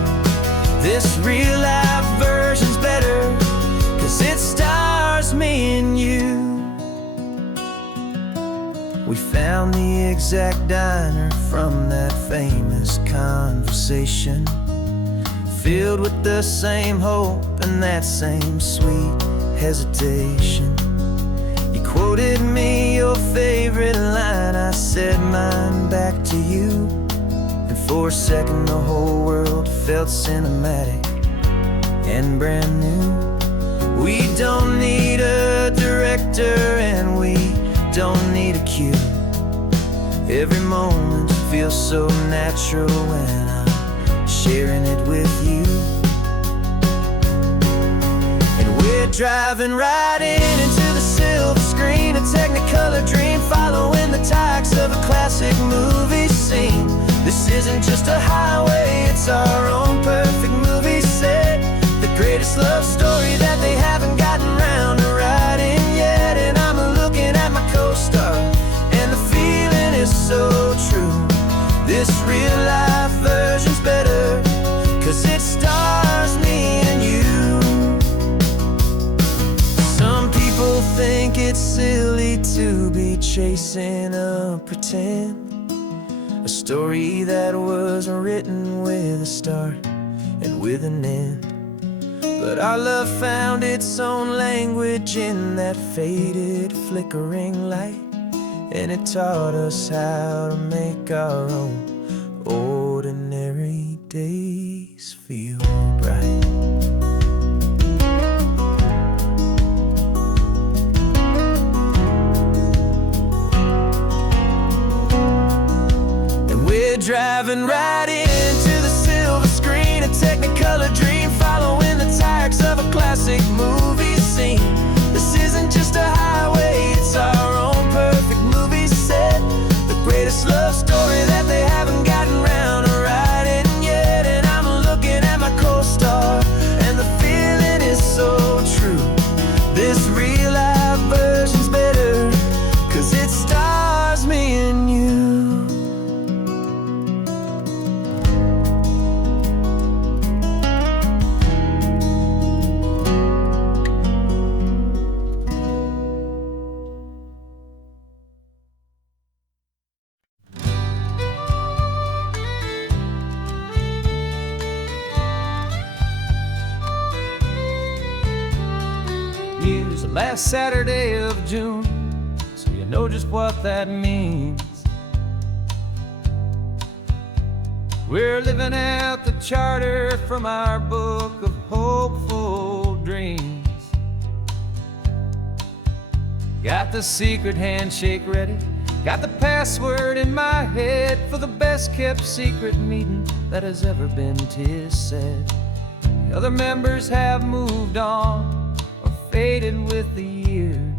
This real life version's better, 'cause it stars me and you. We found the exact diner from that famous conversation, filled with the same hope and that same sweet hesitation. quoted me your favorite line. I said mine back to you, and for a second the whole world felt cinematic and brand new. We don't need a director and we don't need a cue. Every moment feels so natural when I'm sharing it with you. And we're driving right into the silver screen, a technicolor dream, following the tacks of a classic movie scene. This isn't just a highway, it's our own perfect movie set, the greatest love story that they haven't gotten round to writing yet. And I'm looking at my co-star, and the feeling is so true. This real life version's better, 'cause it stars me and you. Some people think it's silly to be chasing a pretend, a story that was written with a start and with an end. But our love found its own language in that faded, flickering light, and it taught us how to make our own ordinary days feel bright. And we're driving right into the silver screen, a technicolor dream, following the tacks of a classic movie scene. This isn't just a highway, it's our own perfect movie set, the greatest love story that they haven't gotten round to writing yet. And I'm looking at my co-star, and the feeling is so true. This real life version's better, 'cause it stars me and you. Last Saturday of June, so you know just what that means. We're living out the charter from our book of hopeful dreams. Got the secret handshake ready, got the password in my head for the best kept secret meeting that has ever been, 'tis said. The other members have moved on, faded with the years,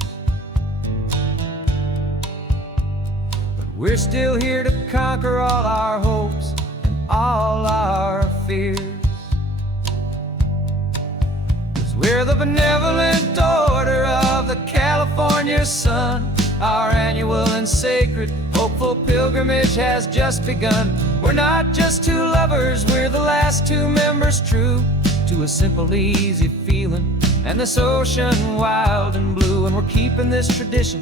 but we're still here to conquer all our hopes and all our fears. 'Cause we're the benevolent order of the California sun. Our annual and sacred hopeful pilgrimage has just begun. We're not just two lovers, we're the last two members true to a simple, easy feeling and this ocean wild and blue. And we're keeping this tradition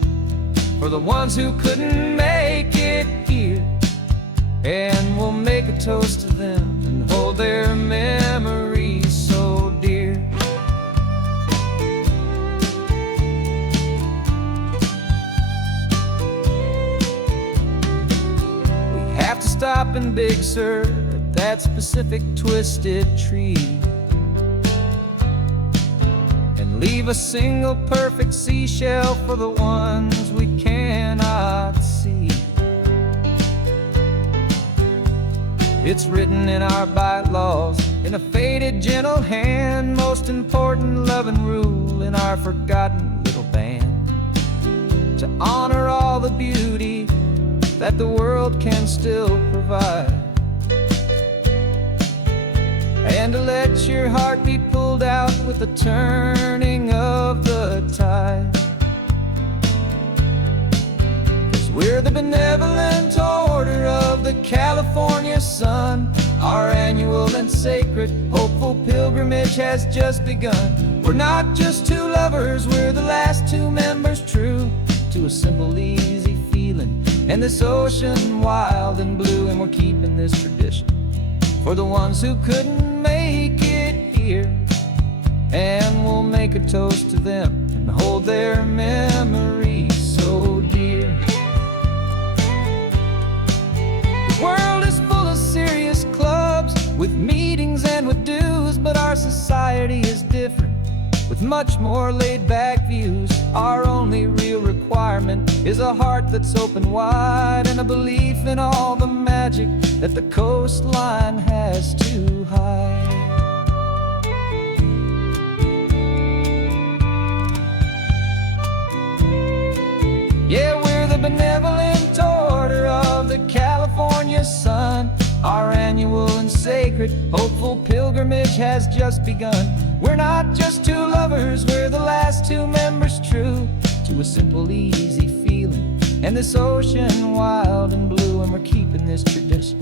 for the ones who couldn't make it here, and we'll make a toast to them and hold their memories so dear. We have to stop in Big Sur at that specific twisted tree, leave a single perfect seashell for the ones we cannot see. It's written in our bylaws in a faded, gentle hand, most important loving rule in our forgotten little band, to honor all the beauty that the world can still provide, and to let your heart be pulled out with the turning of the tide. 'Cause we're the benevolent order of the California sun. Our annual and sacred hopeful pilgrimage has just begun. We're not just two lovers, we're the last two members true to a simple, easy feeling and this ocean wild and blue. And we're keeping this tradition for the ones who couldn't make it here, and we'll make a toast to them and hold their memories that our society is different, with much more laid-back views. Our only real requirement is a heart that's open wide, and a belief in all the magic that the coastline has to hide. Yeah, we're the benevolent order of the California sun. Our annual and sacred, hopeful pilgrimage has just begun. We're not just two lovers, we're the last two members true to a simple, easy feeling, and this ocean wild and blue. And we're keeping this tradition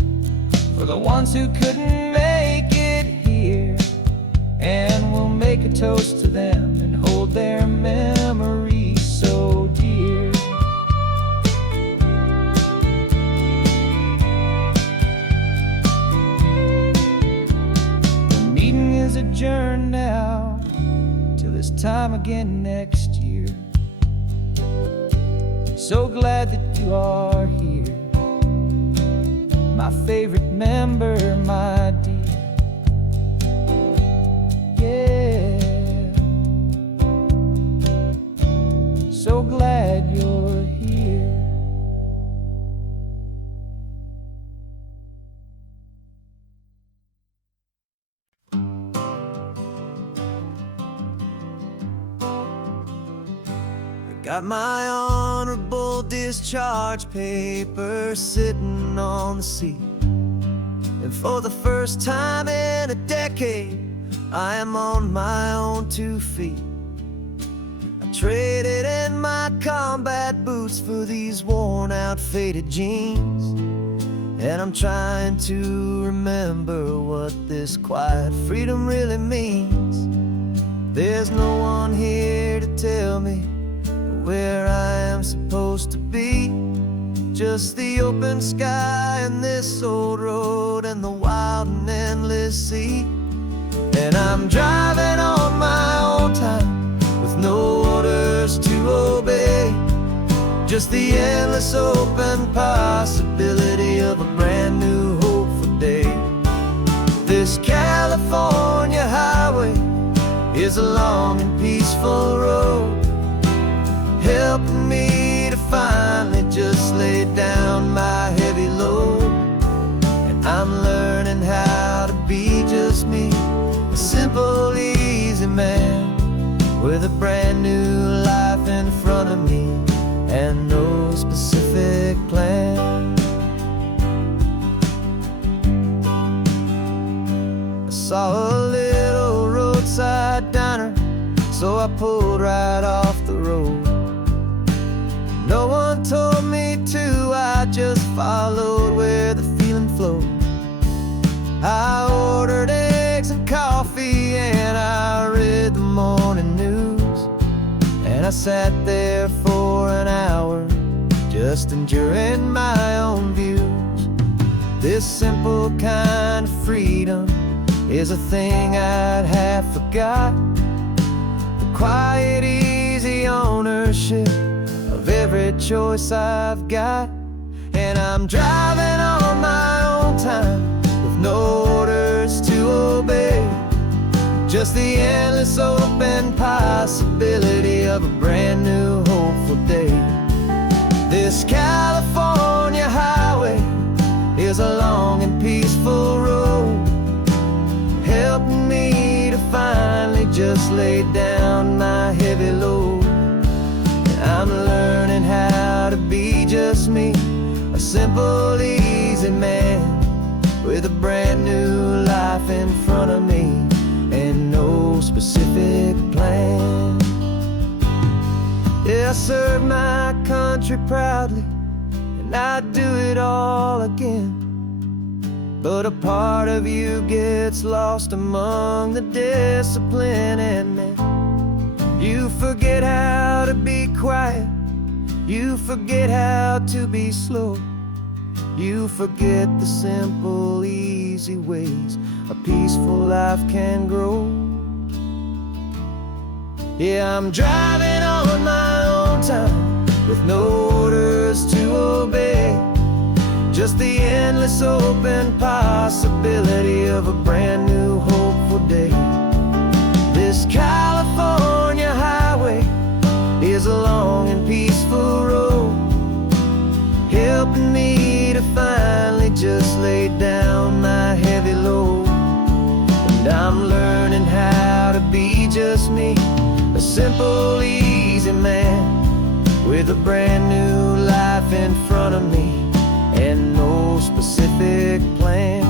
for the ones who couldn't make it here, and we'll make a toast to them and hold their memories so dear. Adjourn now till this time again next year. So glad that you are here, my favorite member, my dear. Yeah, so glad you're here. Got my honorable discharge paper sitting on the seat, and for the first time in a decade, I am on my own 2 feet. I traded in my combat boots for these worn-out, faded jeans, and I'm trying to remember what this quiet freedom really means. There's no one here to tell me where I am supposed to be, just the open sky and this old road and the wild and endless sea. And I'm driving on my own time with no orders to obey, just the endless open possibility of a brand new hopeful day. This California highway is a long and peaceful road, helping me to finally just lay down my heavy load. And I'm learning how to be just me, a simple, easy man with a brand new life in front of me and no specific plan. I saw a little roadside diner, so I pulled right off the road. No one told me to, I just followed where the feeling flowed. I ordered eggs and coffee and I read the morning news, and I sat there for an hour just enduring my own views. This simple kind of freedom is a thing I'd have forgot, the quiet, easy ownership of every choice I've got. And I'm driving on my own time with no orders to obey, just the endless open possibility of a brand new hopeful day. This California highway is a long and peaceful road, helping me to finally just lay down my heavy load. I'm learning how to be just me, a simple, easy man with a brand new life in front of me and no specific plan. Yeah, I served my country proudly and I'd do it all again, but a part of you gets lost among the discipline, and then you forget how to be quiet, you forget how to be slow, you forget the simple, easy ways a peaceful life can grow. Yeah, I'm driving on my own time with no orders to obey, just the endless open possibility of a brand new hopeful day. This California highway is a long and peaceful road, helping me to finally just lay down my heavy load. And I'm learning how to be just me, a simple, easy man with a brand new life in front of me and no specific plan.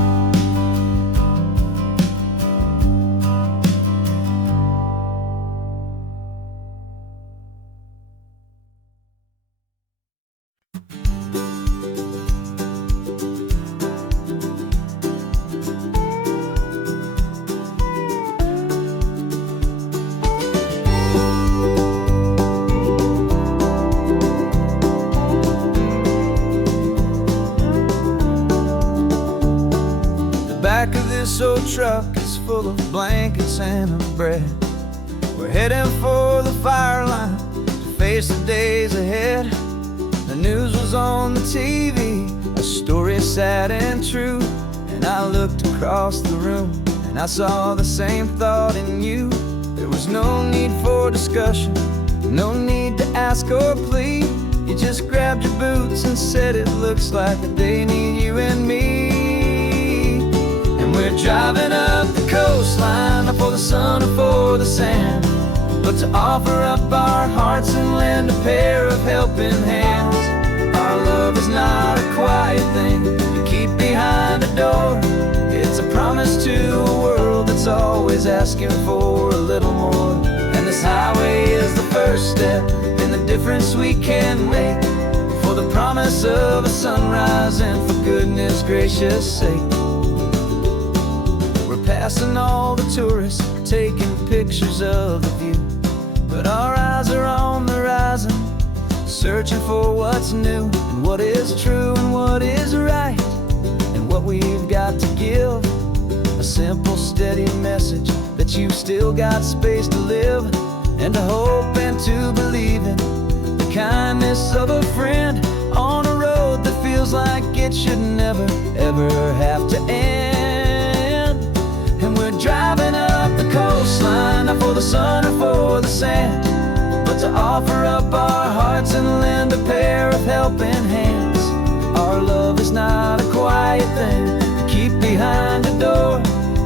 Back of this old truck is full of blankets and a bread. We're heading for the fire line to face the days ahead. The news was on the TV, a story sad and true. And I looked across the room and I saw the same thought in you. There was no need for discussion, no need to ask or plead. You just grabbed your boots and said it looks like a day need you and me. We're driving up the coastline, not for the sun or for the sand, but to offer up our hearts and lend a pair of helping hands. Our love is not a quiet thing you keep behind a door. It's a promise to a world that's always asking for a little more. And this highway is the first step in the difference we can make, for the promise of a sunrise and for goodness gracious sake. Passing all the tourists, taking pictures of the view, but our eyes are on the horizon, searching for what's new and what is true and what is right, and what we've got to give. A simple, steady message that you've still got space to live, and to hope and to believe in the kindness of a friend on a road that feels like it should never, ever have to end. And we're driving up the coastline, not for the sun or for the sand, but to offer up our hearts and lend a pair of helping hands. Our love is not a quiet thing to keep behind a door.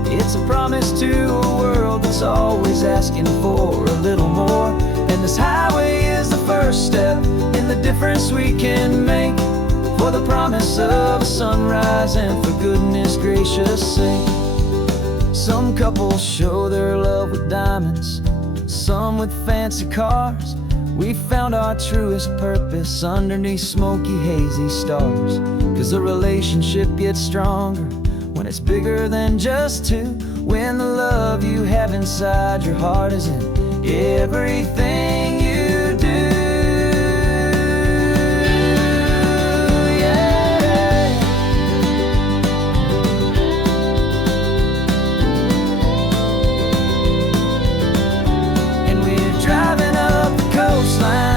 It's a promise to a world that's always asking for a little more. And this highway is the first step in the difference we can make, for the promise of a sunrise and for goodness gracious sake. Some couples show their love with diamonds, some with fancy cars. We found our truest purpose underneath smoky, hazy stars. 'Cause a relationship gets stronger when it's bigger than just two, when the love you have inside your heart is in everything you do.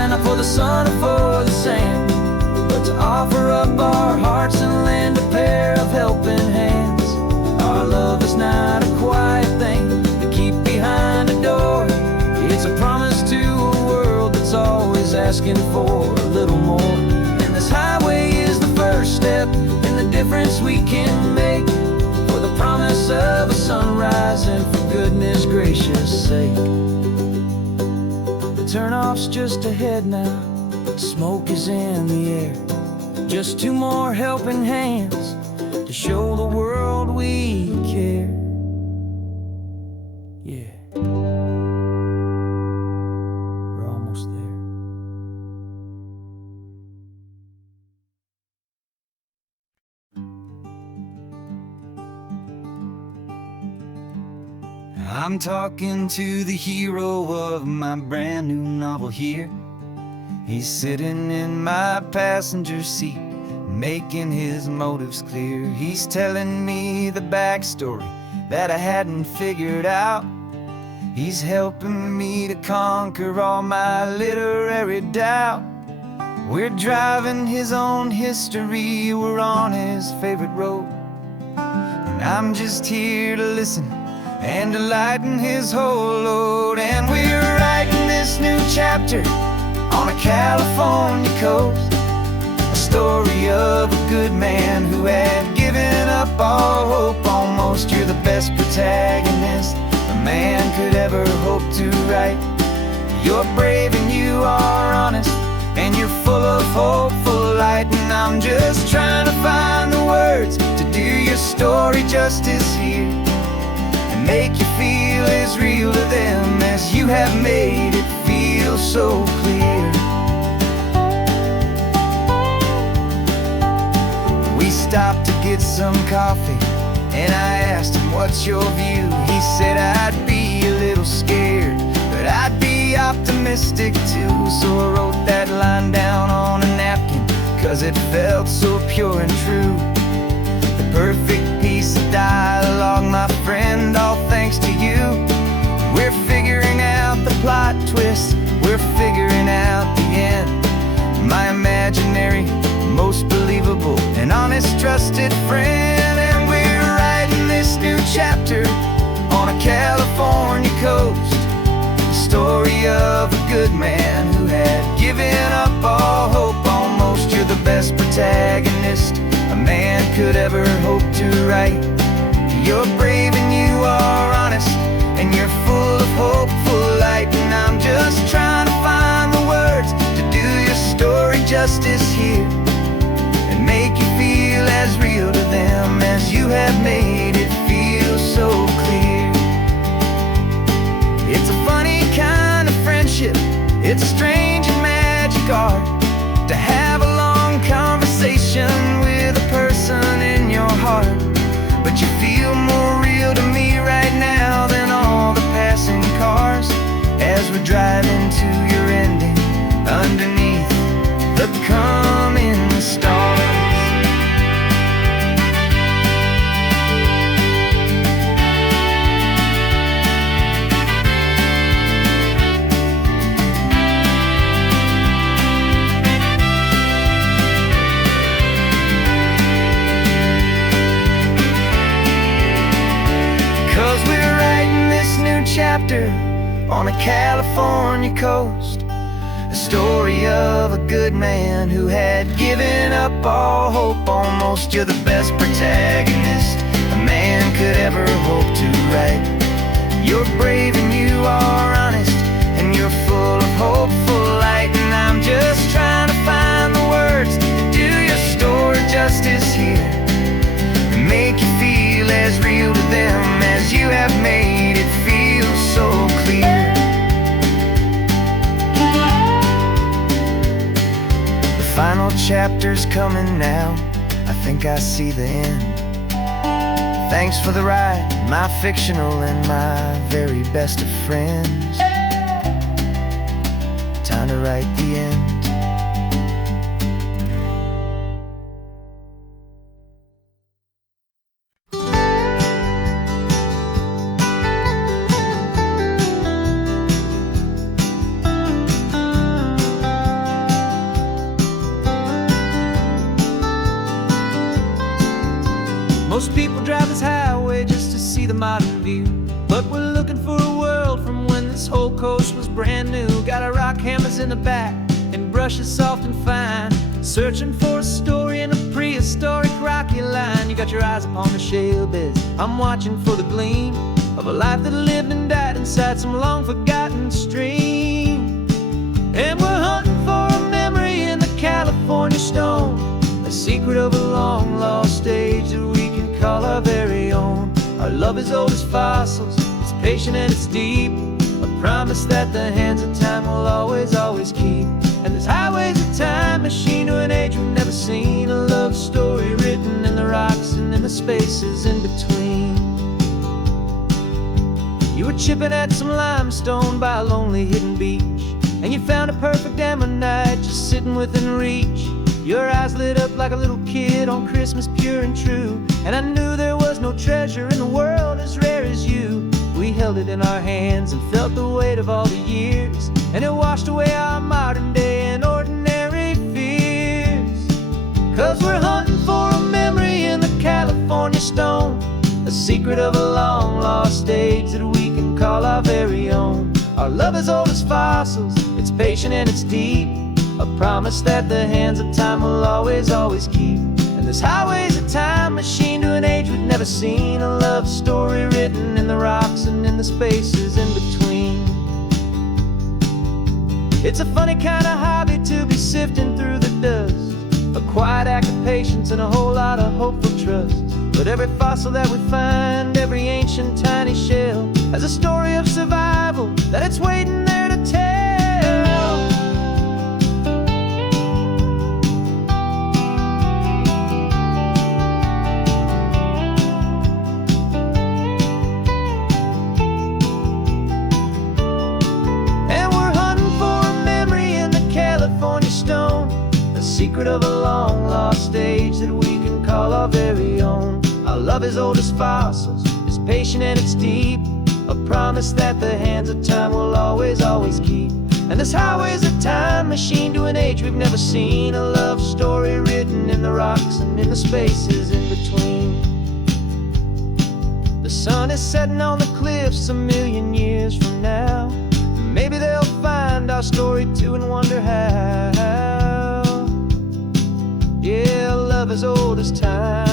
Not for the sun or for the sand, but to offer up our hearts and lend a pair of helping hands. Our love is not a quiet thing to keep behind a door. It's a promise to a world that's always asking for a little more. And this highway is the first step in the difference we can make, for the promise of a sunrise and for goodness gracious sake. Turnoff's just ahead now, smoke is in the air. Just two more helping hands to show the world we care. Yeah, we're almost there. I'm talking to the hero of my brand new novel here. He's sitting in my passenger seat, making his motives clear. He's telling me the backstory that I hadn't figured out. He's helping me to conquer all my literary doubt. We're driving his own history, we're on his favorite road. And I'm just here to listen, and to lighten his whole load. And we're writing this new chapter on a California coast, a story of a good man who had given up all hope almost. You're the best protagonist a man could ever hope to write. You're brave and you are honest, and you're full of hopeful light. And I'm just trying to find the words to do your story justice here, and make you feel as real to them as you have made it feel so clear. We stopped to get some coffee, and I asked him, what's your view? He said, I'd be a little scared, but I'd be optimistic too. So I wrote that line down on a napkin, 'cause it felt so pure and true. The perfect piece of dialogue, my friend, all thanks to you. We're figuring out the plot twist, we're figuring out the end. My imaginary, most believable and honest trusted friend. And we're writing this new chapter on a California coast, the story of a good man who had given up all hope almost. You're the best protagonist a man could ever hope to write. You're brave and you are honest, and you're full of hopeful light. And I'm just trying to find the words to do your story justice here, and make you feel as real to them as you have made it feel so clear. It's a funny kind of friendship, it's strange and magic art to have a long conversation with a person in your heart. But you feel more real to me right now than all the passing cars, as we're driving to your ending underneath the coming stars. 'Cause we're writing this new chapter on a California coast, a story of a good man who had given up all hope almost. You're the best protagonist a man could ever hope to write. You're brave and you are honest, and you're full of hopeful light. And I'm just trying to find the words to do your story justice here, and make you feel as real to them as you have made it feel so clear. The final chapter's coming now, I think I see the end. Thanks for the ride, my fictional and my very best of friends. Time to write the end. Most people drive this highway just to see the modern view, but we're looking for a world from when this whole coast was brand new. Got our rock hammers in the back and brushes soft and fine, searching for a story in a prehistoric rocky line. You got your eyes upon the shale beds, I'm watching for the gleam of a life that lived and died inside some long forgotten stream. And we're hunting for a memory in the California stone, a secret of a long lost age that we can call our very own. Our love is old as fossils, it's patient and it's deep, a promise that the hands of time will always, always keep. And this highway's a time machine to an age we've never seen, a love story written in the rocks and in the spaces in between. You were chipping at some limestone by a lonely hidden beach, and you found a perfect ammonite just sitting within reach. Your eyes lit up like a little kid on Christmas, pure and true, and I knew there was no treasure in the world as rare as you. We held it in our hands and felt the weight of all the years, and it washed away our modern day and ordinary fears. 'Cause we're hunting for a memory in the California stone, a a secret of a long lost age that we can call our very own. Our love is old as fossils, it's patient and it's deep, a promise that the hands of time will always, always keep. And this highway's a time machine to an age we've never seen, a love story written in the rocks and in the spaces in between. It's a funny kind of hobby to be sifting through the dust, a quiet act of patience and a whole lot of hopeful trust. But every fossil that we find, every ancient tiny shell, has a story of survival that it's waiting there to tell. And we're hunting for a memory in the California stone, a secret of a long lost age that we can call our very own. Our love is old as fossils, it's patient and it's deep, a promise that the hands of time will always, always keep. And this highway's a time machine to an age we've never seen, a love story written in the rocks and in the spaces in between. The sun is setting on the cliffs a million years from now, maybe they'll find our story too and wonder how. Yeah, love is old as time.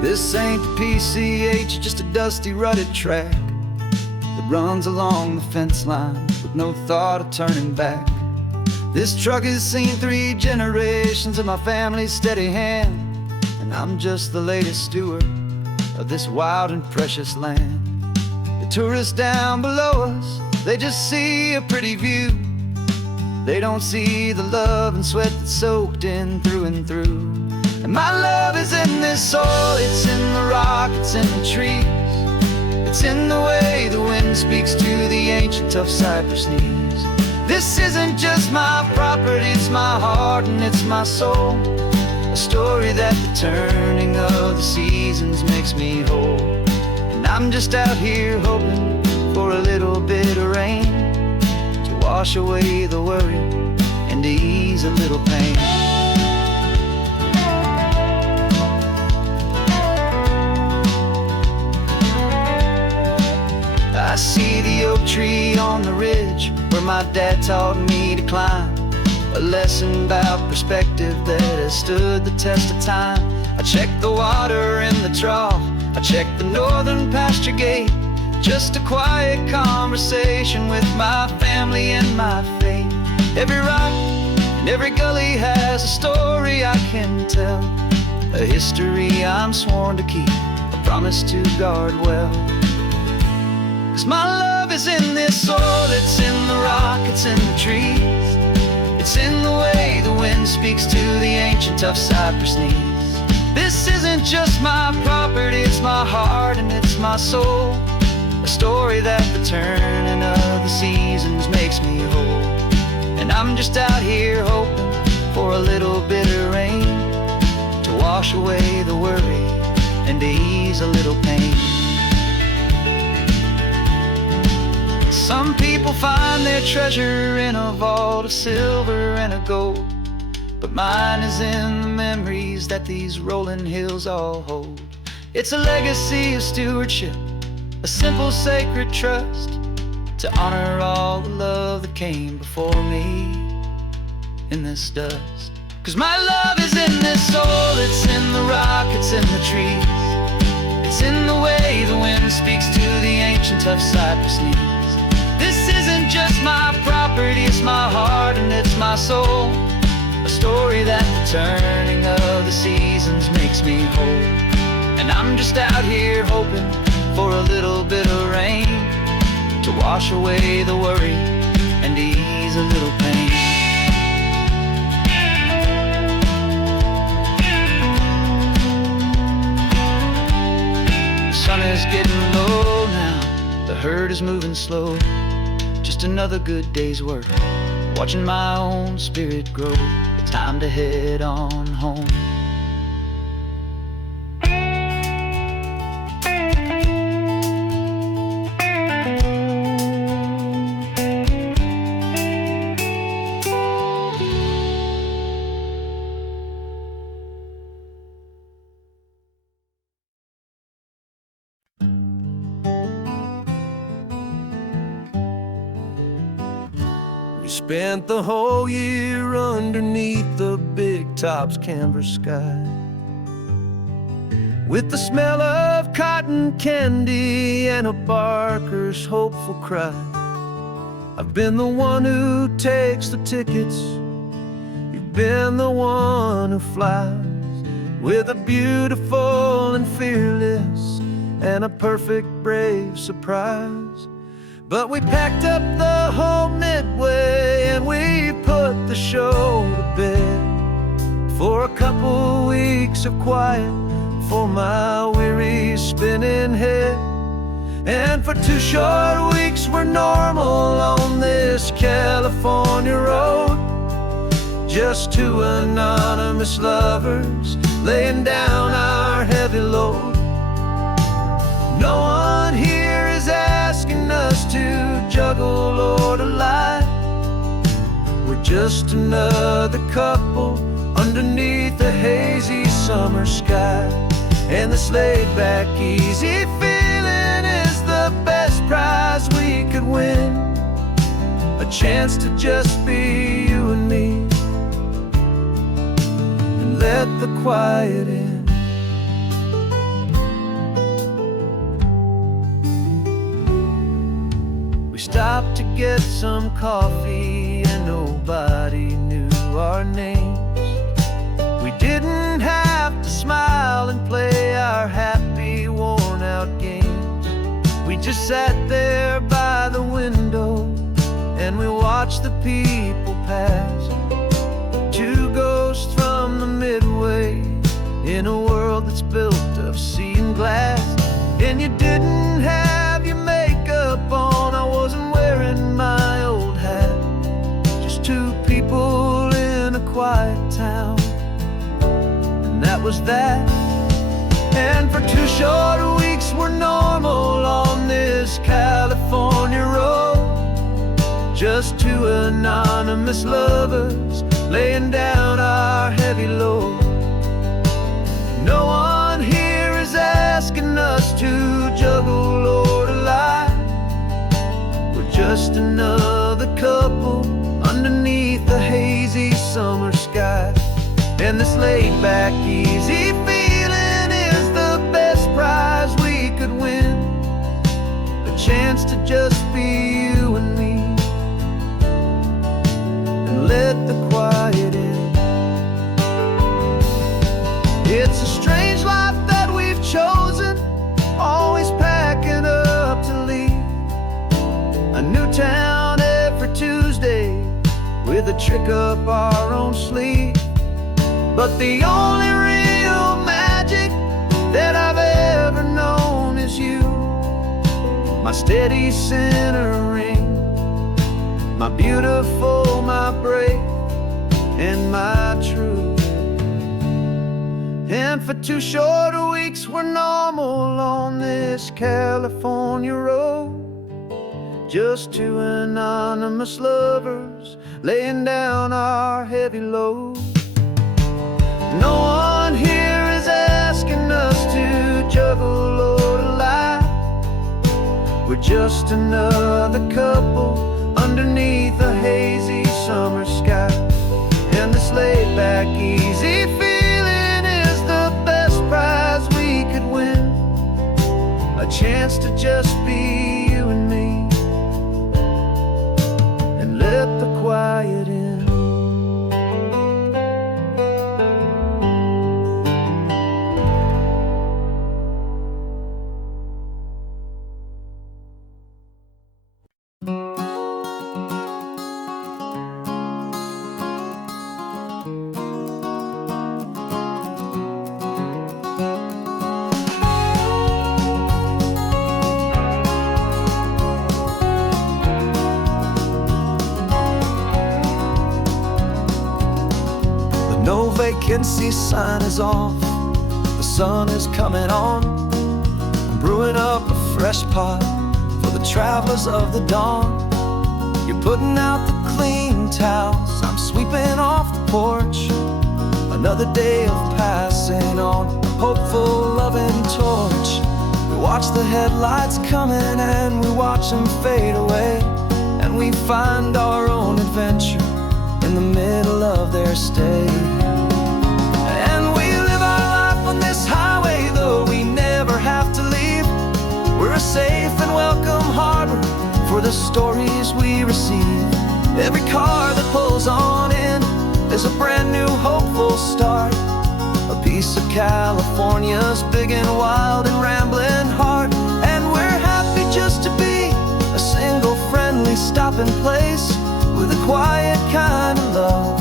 This ain't the PCH, just a dusty, rutted track that runs along the fence line with no thought of turning back. This truck has seen 3 generations of my family's steady hand, and I'm just the latest steward of this wild and precious land. The tourists down below us, they just see a pretty view. They don't see the love and sweat that's soaked in through and through. And my love is in this soil, it's in the rock, it's in the trees, it's in the way the wind speaks to the ancient tough cypress knees. This isn't just my property, it's my heart and it's my soul, a story that the turning of the seasons makes me whole. And I'm just out here hoping for a little bit of rain to wash away the worry and to ease a little pain. I see the oak tree on the ridge where my dad taught me to climb, a lesson about perspective that has stood the test of time. I check the water in the trough, I check the northern pasture gate, just a quiet conversation with my family and my faith. Every rock and every gully has a story I can tell, a history I'm sworn to keep, a promise to guard well. 'Cause my love is in this soil, it's in the rock, it's in the trees, it's in the way the wind speaks to the ancient tough cypress knees. This isn't just my property, it's my heart and it's my soul, a story that the turning of the seasons makes me whole. And I'm just out here hoping for a little bit of rain to wash away the worry and to ease a little pain. Some people find their treasure in a vault of silver and of gold, but mine is in the memories that these rolling hills all hold. It's a legacy of stewardship, a simple sacred trust, to honor all the love that came before me in this dust. 'Cause my love is in this soil, it's in the rock, it's in the trees, it's in the way the wind speaks to the ancient tough cypress knees. This isn't just my property, it's my heart and it's my soul, a story that the turning of the seasons makes me whole. And I'm just out here hoping for a little bit of rain to wash away the worry and ease a little pain. The sun is getting low now, the herd is moving slow. Just another good day's work, watching my own spirit grow. It's time to head on home. We spent the whole year underneath the big top's canvas sky, with the smell of cotton candy and a barker's hopeful cry. I've been the one who takes the tickets, you've been the one who flies, with a beautiful and fearless and a perfect brave surprise. But we packed up the whole Midway and we put the show to bed for a couple weeks of quiet for my weary spinning head. And for 2 short weeks we're normal on this California road, just 2 anonymous lovers laying down our heavy load. No one here is asking us to juggle or to lie. We're just another couple underneath a hazy summer sky. And this laid-back, easy feeling is the best prize we could win, a chance to just be you and me, and let the quiet in. We stopped to get some coffee and nobody knew our names. We didn't have to smile and play our happy, worn-out games. We just sat there by the window and we watched the people pass. 2 ghosts from the Midway in a world that's built of sea and glass. And you didn't have your makeup on, I wasn't wearing my old hat. Just 2 people in a quiet town, and that was that. And for 2 short weeks we're normal on this California road, just 2 anonymous lovers laying down our heavy load. No one here is asking us to juggle or to lie. We're just another couple underneath the hazy summer sky. And this laid-back, easy feeling is the best prize we could win, a chance to just be you and me, and let the quiet in. It's a strange life that we've chosen, always packing up to leave a new town every Tuesday with a trick up our own sleeve. But the only real magic that I've ever known is you, my steady centering, my beautiful, my brave, and my true. And for 2 short weeks we're normal on this California road, just 2 anonymous lovers laying down our heavy load. No one here is asking us to juggle or to lie. We're just another couple underneath a hazy summer sky. And this laid-back, easy feeling is the best prize we could win, a chance to just be you and me, and let the quiet in. No vacancy sign is off, the sun is coming on. I'm brewing up a fresh pot for the travelers of the dawn. You're putting out the clean towels, I'm sweeping off the porch. Another day of passing on, a hopeful, loving torch. We watch the headlights coming and we watch them fade away, and we find our own adventure in the middle of their stay. And we live our life on this highway, though we never have to leave. We're a safe and welcome harbor for the stories we receive. Every car that pulls on in is a brand new hopeful start, a piece of California's big and wild and rambling heart. And we're happy just to be a single friendly stopping place, with a quiet kind of love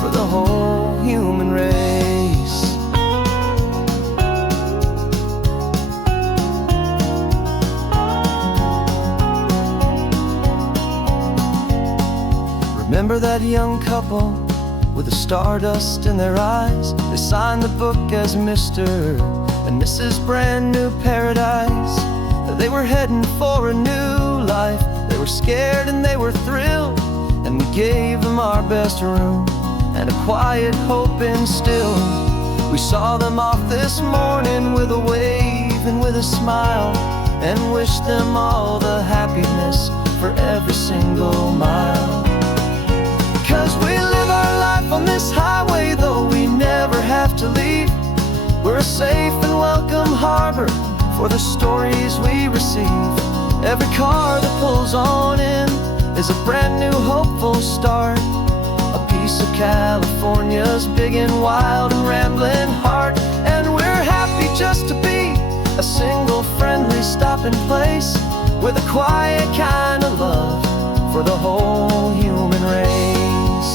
for the whole human race. Remember that young couple with the stardust in their eyes? They signed the book as Mr. and Mrs. Brand New Paradise. They were heading for a new life. They were scared and they were thrilled, and we gave them our best room and a quiet hope instilled. We saw them off this morning with a wave and with a smile, and wished them all the happiness for every single mile. 'Cause we live our life on this highway, though we never have to leave. We're a safe and welcome harbor for the stories we receive. Every car that pulls on in is a brand new hopeful start, a piece of California's big and wild and rambling heart. And we're happy just to be a single friendly stopping place, with a quiet kind of love for the whole human race.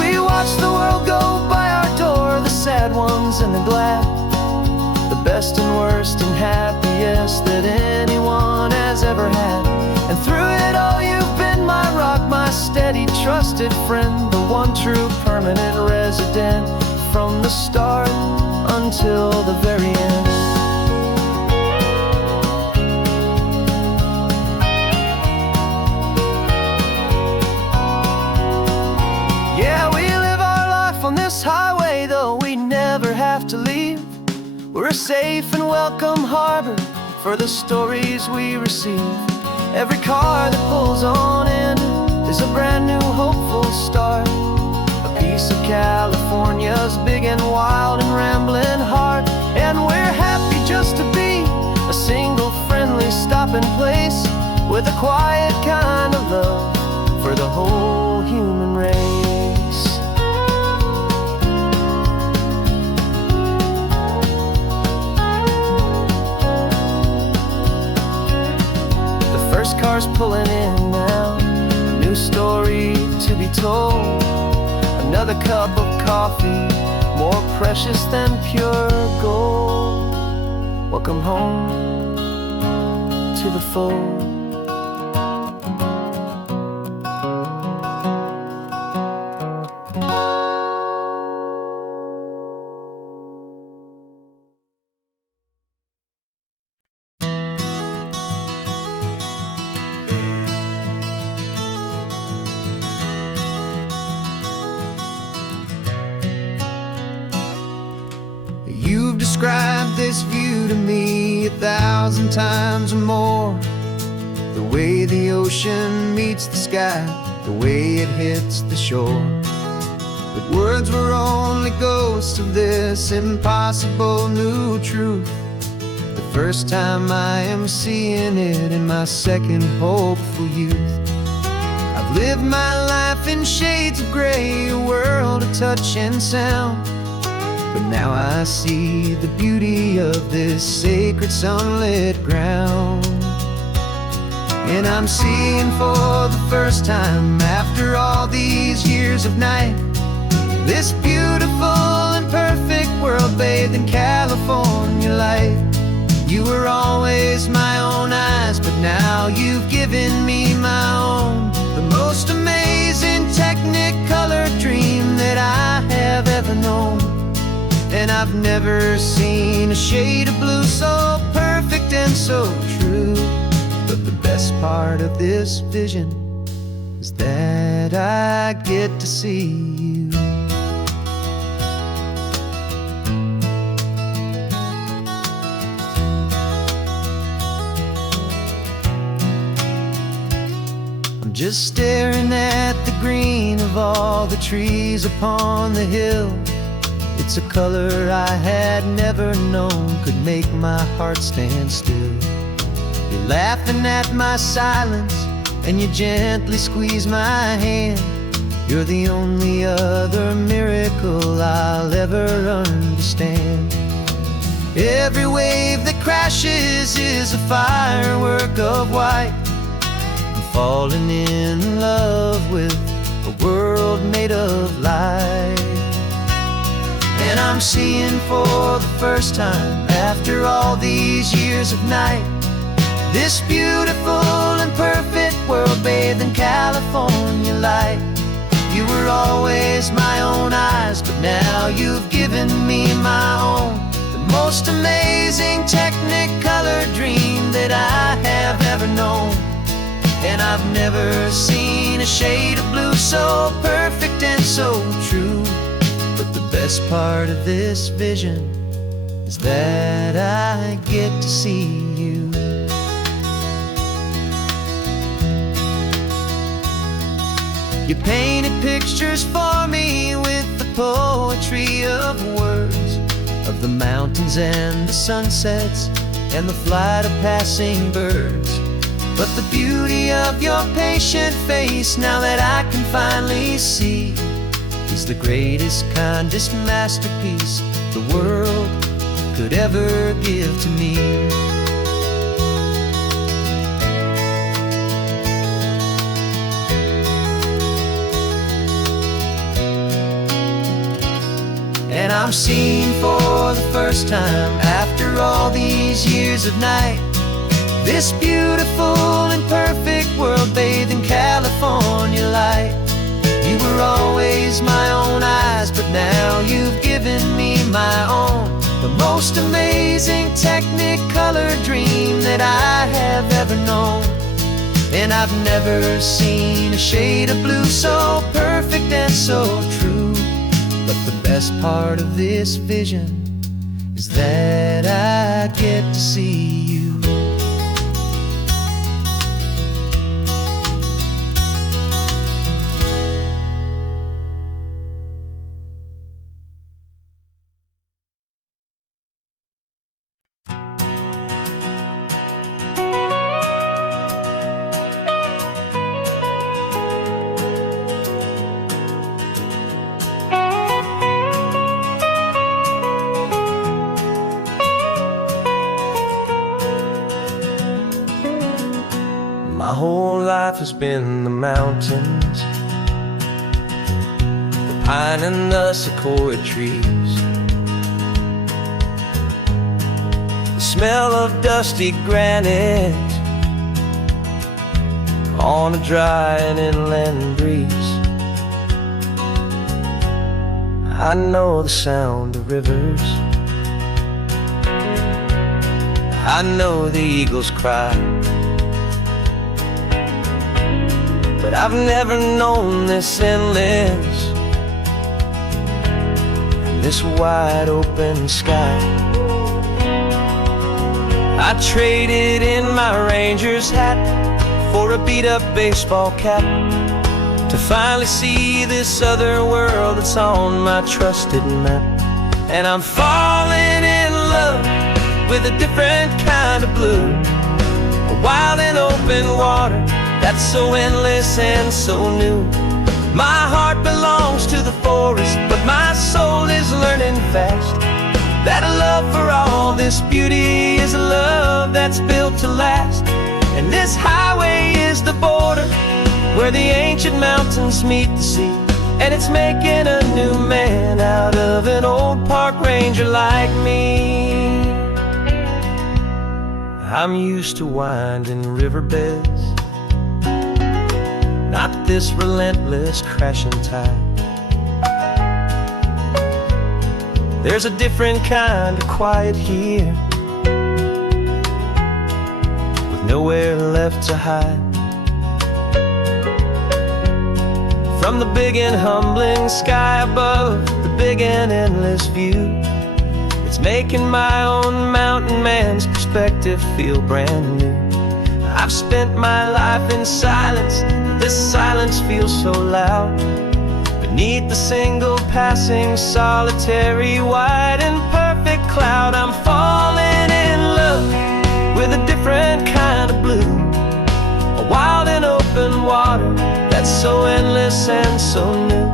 We watch the world go by our door, the sad ones and the glad, the best and worst and happiest that anyone has ever had. And through it all you've been my rock, my steady trusted friend, the one true permanent resident, from the start until the very end. Yeah, we live our life on this highway, though we never have to leave. We're a safe and welcome harbor for the stories we receive. Every car that pulls on in is a brand new hopeful start, a piece of California's big and wild and rambling heart. And we're happy just to be a single friendly stopping place, with a quiet kind of love for the whole human race. The first car's pulling in now, a new story to be told. Another cup of coffee, more precious than pure gold. Welcome home to the fold. You've described this view to me 1,000 times or more. The way the ocean meets the sky, the way it hits the shore. But words were only ghosts of this impossible new truth. The first time I am seeing it in my second hopeful youth. I've lived my life in shades of gray, a world of touch and sound. But now I see the beauty of this sacred sunlit ground. And I'm seeing for the first time, after all these years of night, this beautiful and perfect world bathed in California light. You were always my own eyes, but now you've given me my own. The most amazing technology I've never seen a shade of blue so perfect and so true. But the best part of this vision is that I get to see you. I'm just staring at the green of all the trees upon the hill. It's a color I had never known could make my heart stand still. You're laughing at my silence, and you gently squeeze my hand. You're the only other miracle I'll ever understand. Every wave that crashes is a firework of white. I'm falling in love with a world made of light. And I'm seeing for the first time, after all these years of night, this beautiful and perfect world bathed in California light. You were always my own eyes, but now you've given me my own. The most amazing technicolor dream that I have ever known. And I've never seen a shade of blue so perfect and so true. But the best part of this vision is that I get to see you. You painted pictures for me with the poetry of words, of the mountains and the sunsets and the flight of passing birds. But the beauty of your patient face, now that I can finally see, is the greatest, kindest masterpiece the world could ever give to me. And I'm seeing for the first time, after all these years of night, this beautiful and perfect world bathed in California light. You were always my own eyes, but now you've given me my own. The most amazing technicolor dream that I have ever known. And I've never seen a shade of blue so perfect and so true. But the best part of this vision is that I get to see you. My whole life has been the mountains, the pine and the sequoia trees, the smell of dusty granite on a dry and inland breeze. I know the sound of rivers, I know the eagles cry, but I've never known this endless and this wide open sky. I traded in my ranger's hat for a beat-up baseball cap to finally see this other world that's on my trusted map. And I'm falling in love with a different kind of blue, a wild and open water that's so endless and so new. My heart belongs to the forest, but my soul is learning fast that a love for all this beauty is a love that's built to last. And this highway is the border where the ancient mountains meet the sea, and it's making a new man out of an old park ranger like me. I'm used to winding riverbeds, not this relentless crashing tide. There's a different kind of quiet here, with nowhere left to hide from the big and humbling sky above, the big and endless view. It's making my own mountain man's perspective feel brand new. I've spent my life in silence, this silence feels so loud. Beneath the single passing solitary white and perfect cloud, I'm falling in love with a different kind of blue, a wild and open water that's so endless and so new.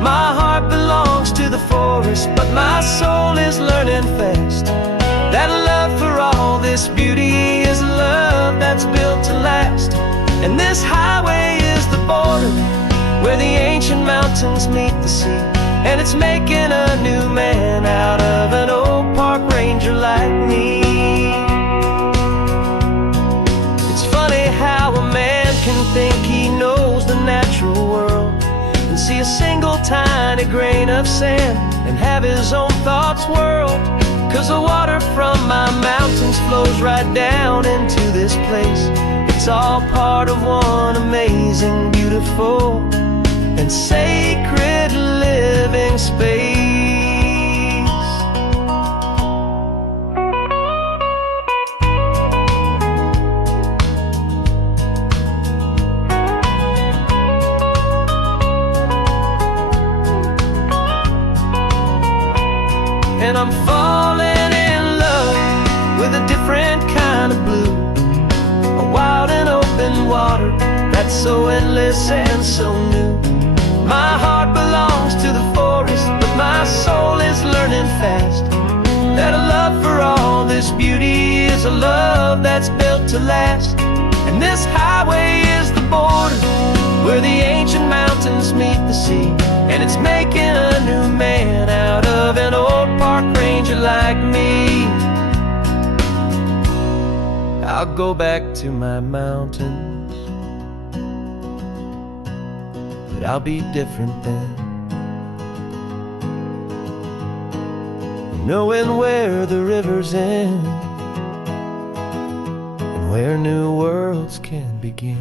My heart belongs to the forest, but my soul is learning fast that love for all this beauty is a love that's built to last. And this highway is the border where the ancient mountains meet the sea, and it's making a new man out of an old park ranger like me. It's funny how a man can think he knows the natural world and see a single tiny grain of sand and have his own thoughts whirled. 'Cause the water from my mountains flows right down into this place. It's all part of one amazing, beautiful, and sacred living space. And I'm falling in love with a different kind of blue, a wild and open water that's so endless and so new. My heart belongs to the forest, but my soul is learning fast that a love for all this beauty is a love that's built to last. And this highway is the border where the ancient mountains meet the sea, and it's making a new man out of an old park ranger like me. I'll go back to my mountains, but I'll be different then, knowing where the rivers end and where new worlds can begin.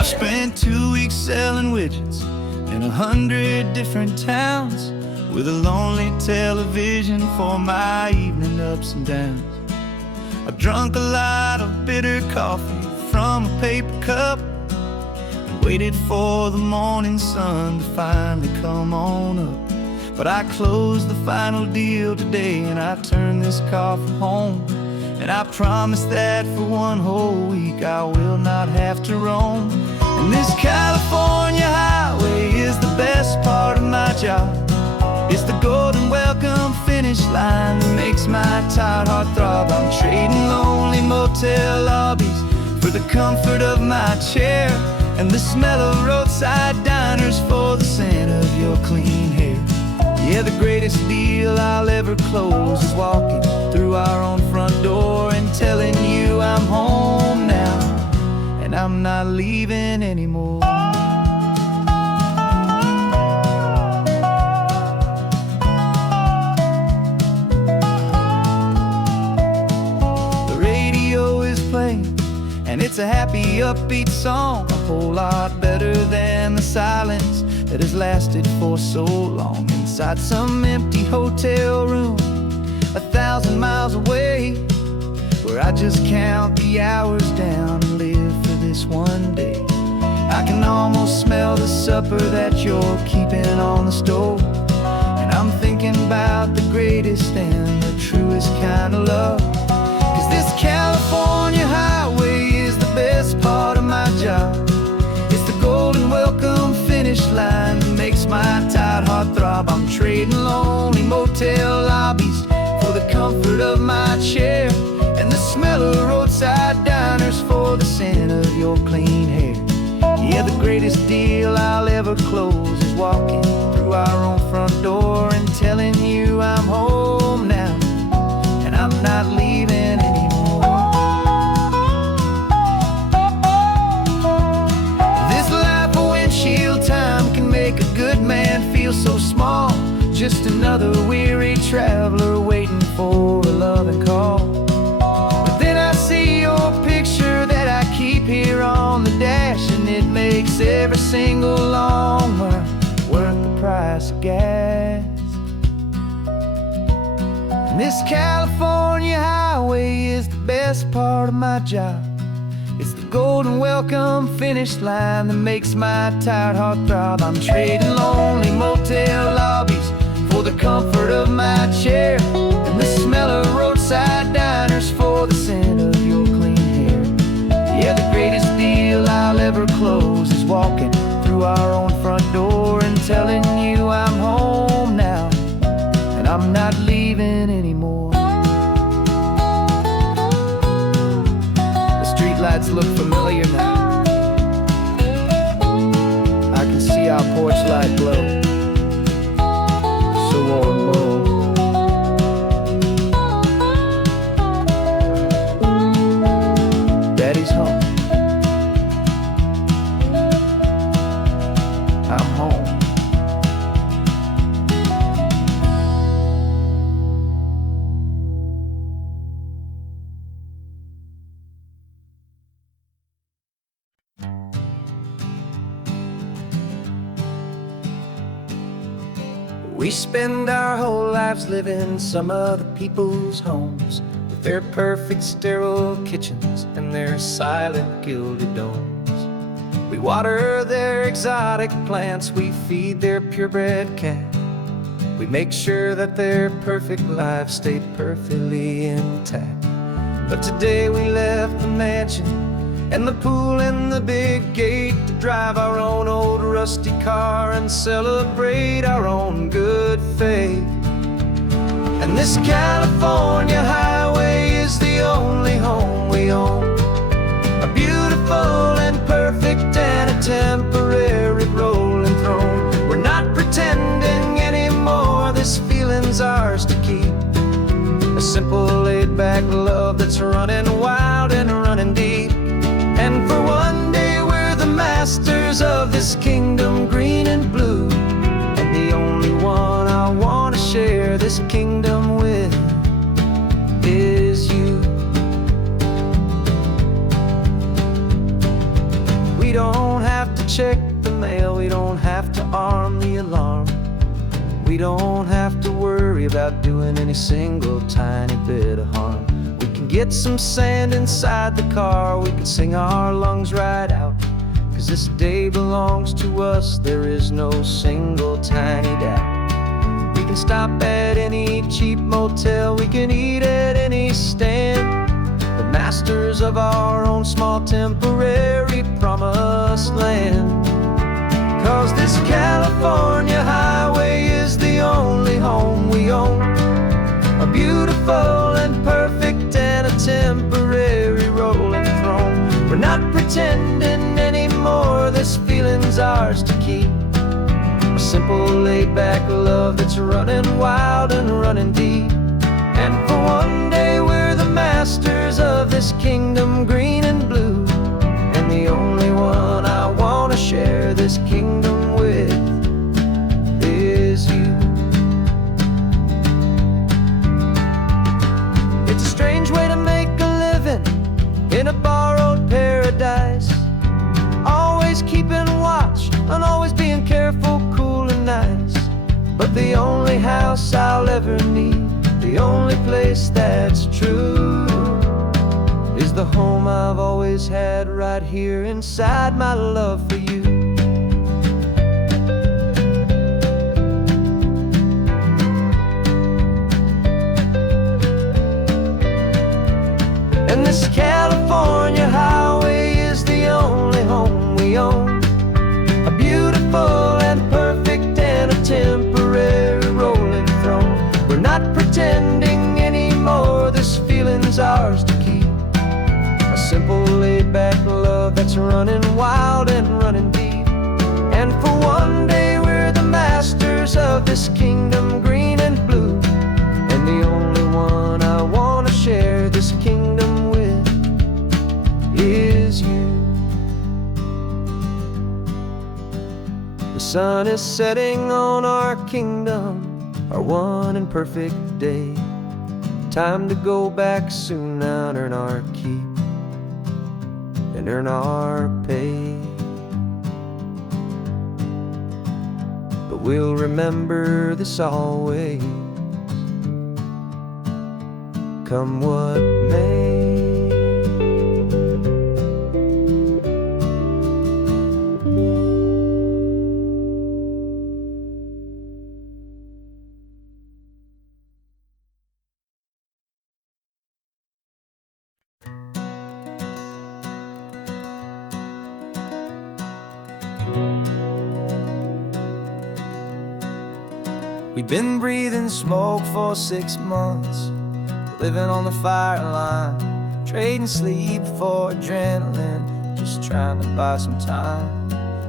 I spent 2 weeks selling widgets in 100 different towns, with a lonely television for my evening ups and downs. I've drunk a lot of bitter coffee from a paper cup and waited for the morning sun to finally come on up. But I closed the final deal today and I turned this car for home. And I promise that for one whole week I will not have to roam. And this California highway is the best part of my job. It's the golden welcome finish line that makes my tired heart throb. I'm trading lonely motel lobbies for the comfort of my chair, and the smell of roadside diners for the scent of your clean hair. Yeah, the greatest deal I'll ever close is walking through our own front door and telling you I'm home now, and I'm not leaving anymore. The radio is playing, and it's a happy, upbeat song, a whole lot better than the silence that has lasted for so long. Inside some empty hotel room 1,000 miles away, where I just count the hours down and live for this one day. I can almost smell the supper that you're keeping on the stove, and I'm thinking about the greatest and the truest kind of love. 'Cause this California highway is the best part of my job. It's the golden welcome finish line that makes my tired heart throb. I'm trading lonely motel lobbies for the comfort of my chair, and the smell of roadside diners for the scent of your clean hair. Yeah, the greatest deal I'll ever close is walking through our own front door and telling you I'm home now, and I'm not leaving anymore. This life of windshield time can make a good man feel so small, just another weary traveler waiting for a loving call. But then I see your picture that I keep here on the dash, and it makes every single long mile worth the price of gas. And this California highway is the best part of my job. It's the golden welcome finish line that makes my tired heart throb. I'm trading lonely motel lobbies for the comfort of my chair, and the smell of roadside diners for the scent of your clean hair. Yeah, the greatest deal I'll ever close is walking through our own front door and telling you I'm home now, and I'm not leaving anymore. The streetlights look familiar now. I can see our porch light glow, so warm, low. Daddy's home. I'm home. We spend our whole lives living some other people's homes, with their perfect sterile kitchens and their silent gilded domes. We water their exotic plants, we feed their purebred cat. We make sure that their perfect lives stay perfectly intact. But today we left the mansion and the pool and the big gate to drive our own old rusty car and celebrate our own good faith. And this California highway is the only home we own, a beautiful and perfect and a temporary rolling throne. We're not pretending anymore, this feeling's ours to keep, a simple laid-back love that's running wild and running deep. And for one day we're the masters of this kingdom green and blue, and the only one I want to share this kingdom with is you. We don't have to check the mail, we don't have to arm the alarm, we don't have to worry about doing any single tiny bit of harm. Get some sand inside the car, we can sing our lungs right out, 'cause this day belongs to us, there is no single tiny doubt. We can stop at any cheap motel, we can eat at any stand, the masters of our own small temporary promised land. 'Cause this California highway is the only home we own, a beautiful and perfect and a temporary rolling throne. We're not pretending anymore, this feeling's ours to keep, a simple laid-back love that's running wild and running deep. And for one day we're the masters of this kingdom green and blue, and the only one I want to share this kingdom with is you. It's a strange way to make a living in a borrowed paradise, always keeping watch and always being careful, cool and nice. But the only house I'll ever need, the only place that's true, is the home I've always had right here inside my love for you. And this California highway is the only home we own, a beautiful and perfect and a temporary rolling throne. We're not pretending anymore, this feeling's ours to keep, a simple laid-back love that's running wild and running deep. And for one day we're this kingdom green and blue, and the only one I want to share this kingdom with is you. The sun is setting on our kingdom, our one and perfect day. Time to go back soon now and earn our keep and earn our pay. But we'll remember this always, come what may. We've been breathing smoke for 6 months, living on the fire line, trading sleep for adrenaline, just trying to buy some time.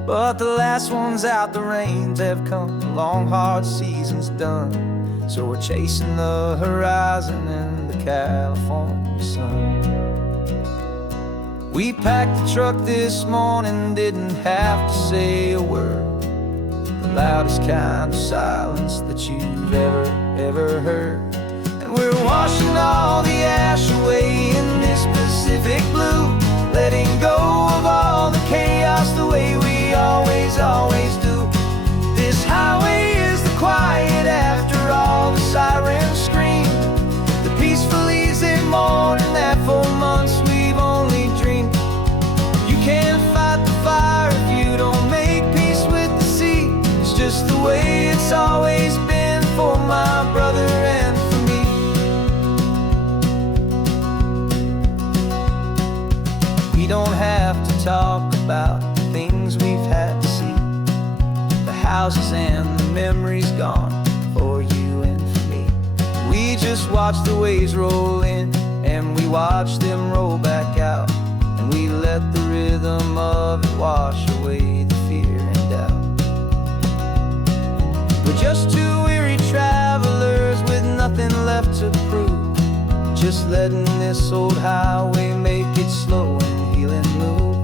But the last one's out, the rains have come, the long hard season's done. So we're chasing the horizon in the California sun. We packed the truck this morning, didn't have to say a word. The loudest kind of silence that you've ever heard. And we're washing all the ash away in this Pacific blue, letting go of all the chaos the way we always do. This highway is the quiet after all the sirens scream, the peaceful easy morning that for months we've only dreamed. You can't fight the fire if you don't make peace with the sea. It's just the way it's always been for my brother and for me. We don't have to talk about the things we've had to see, the houses and the memories gone for you and for me. We just watch the waves roll in and we watch them roll back out, and we let the rhythm of it wash away the fear and doubt. We're just two weary travelers with nothing left to prove, just letting this old highway make it slow and healing move.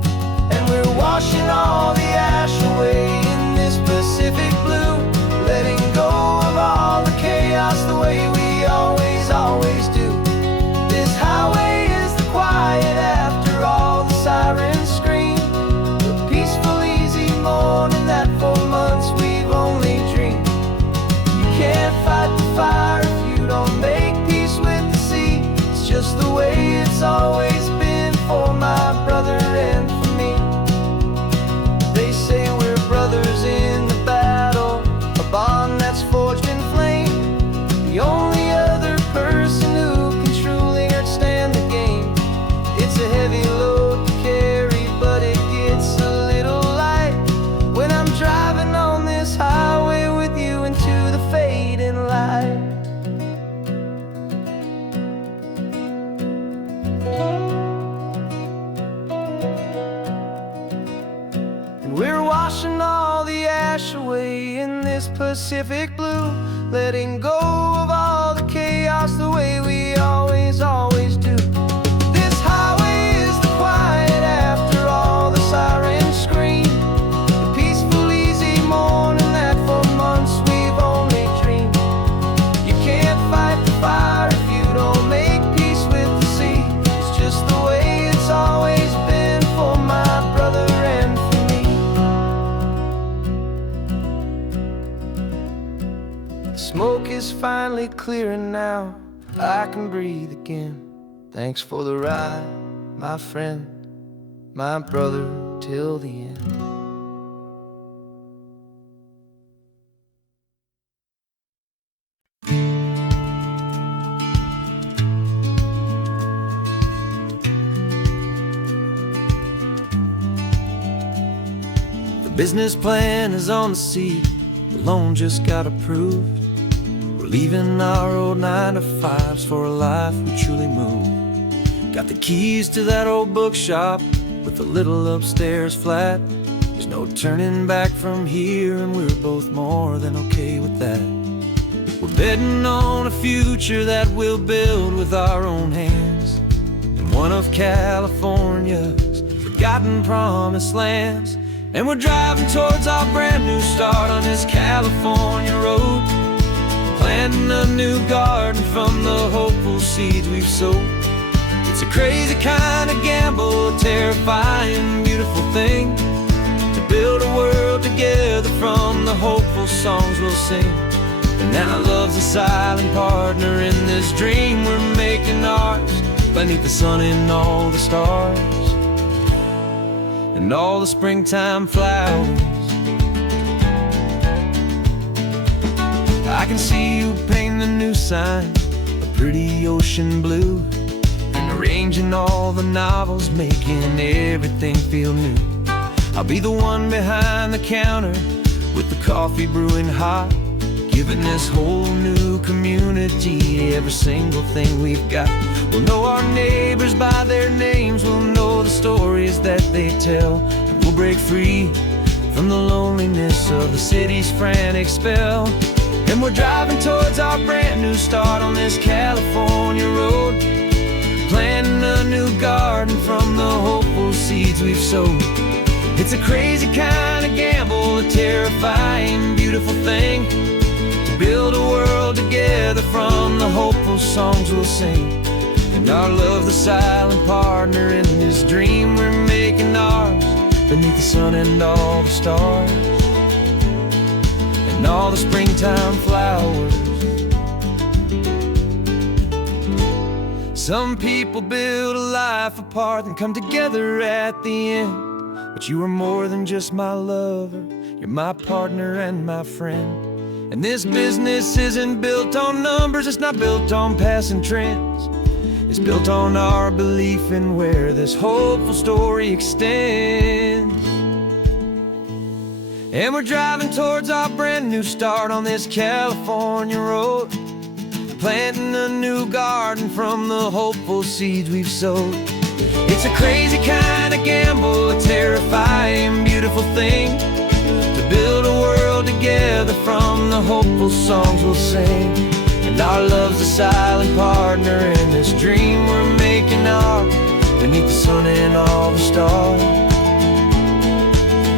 And we're washing all the ash away in this Pacific blue, letting go of all the chaos the way we always do. This highway is the quiet after all the sirens scream, the peaceful easy morning that for months we've only dreamed. You can't fight the fire if you don't make peace with the sea. It's just the way it's always been for my brother and for me. They say we're brothers in the battle, a bond that's forged in flame. The only other person who can truly understand the game. It's a heavy load to carry, but it gets a little light when I'm driving on this highway with you into the fading light. And we're washing all the ash away in this Pacific blue, letting go of all the chaos the way we always do. This highway is the quiet after all the sirens scream, the peaceful easy morning that for months we've only dreamed. You can't fight the fire if you don't make peace with the sea. It's just the way it's always been for my brother and for me. The smoke is finally clearing now, I can breathe again. Thanks for the ride, my friend, my brother, till the end. The business plan is on the seat, the loan just got approved. We're leaving our old 9-to-5s for a life we truly move. Got the keys to that old bookshop with the little upstairs flat. There's There's no turning back from here, and we're both more than okay with that. We're betting on a future that we'll build with our own hands, in one of California's forgotten promised lands. And we're driving towards our brand new start on this California road, planting a new garden from the hopeful seeds we've sowed. It's a crazy kind of gamble, a terrifying, beautiful thing, to build a world together from the hopeful songs we'll sing. And now love's a silent partner in this dream we're making ours, beneath the sun and all the stars and all the springtime flowers. I can see you painting a new sign, a pretty ocean blue, and arranging all the novels, making everything feel new. I'll be the one behind the counter with the coffee brewing hot, giving this whole new community every single thing we've got. We'll know our neighbors by their names, we'll know the stories that they tell, and we'll break free from the loneliness of the city's frantic spell. And we're driving towards our brand new start on this California road, planting a new garden from the hopeful seeds we've sowed. It's a crazy kind of gamble, a terrifying, beautiful thing, to build a world together from the hopeful songs we'll sing. And our love's the silent partner in this dream we're making ours, beneath the sun and all the stars and all the springtime flowers. Some people build a life apart and come together at the end, but you are more than just my lover, you're my partner and my friend. And this business isn't built on numbers, it's not built on passing trends, it's built on our belief in where this hopeful story extends. And we're driving towards our brand new start on this California road, planting a new garden from the hopeful seeds we've sowed. It's a crazy kind of gamble, a terrifying, beautiful thing, to build a world together from the hopeful songs we'll sing. And our love's a silent partner in this dream we're making ours, beneath the sun and all the stars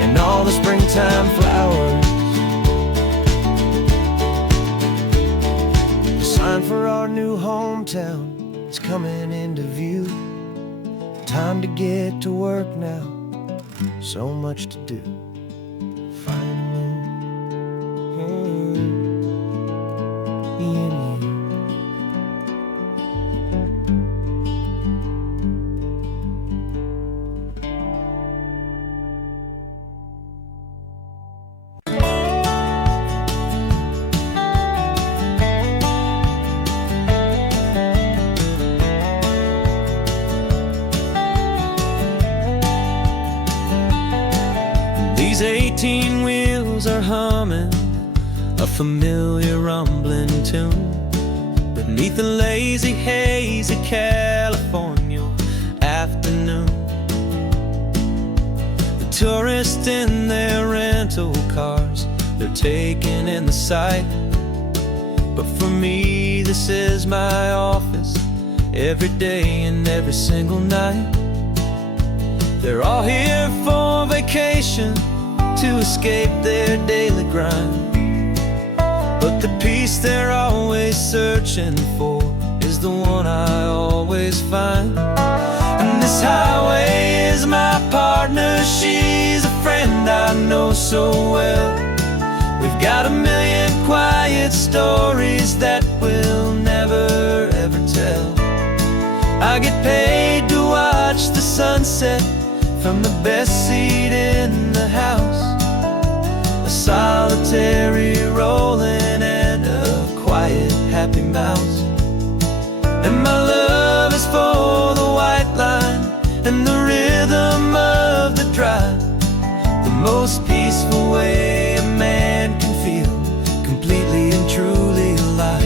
and all the springtime flowers. The sign for our new hometown is coming into view. Time to get to work now, so much to do. Finding me in you. These 18 wheels are humming a familiar rumbling tune beneath the lazy haze of California afternoon. The tourists in their rental cars, they're taking in the sight, but for me this is my office every day and every single night. They're all here for vacation, to escape their daily grind, but the peace they're always searching for is the one I always find. And this highway is my partner, she's a friend I know so well. We've got a million quiet stories that we'll never ever tell. I get paid to watch the sunset from the best seat in the house, a solitary rolling and a quiet happy mouse. And my love is for the white line and the rhythm of the drive, the most peaceful way a man can feel completely and truly alive.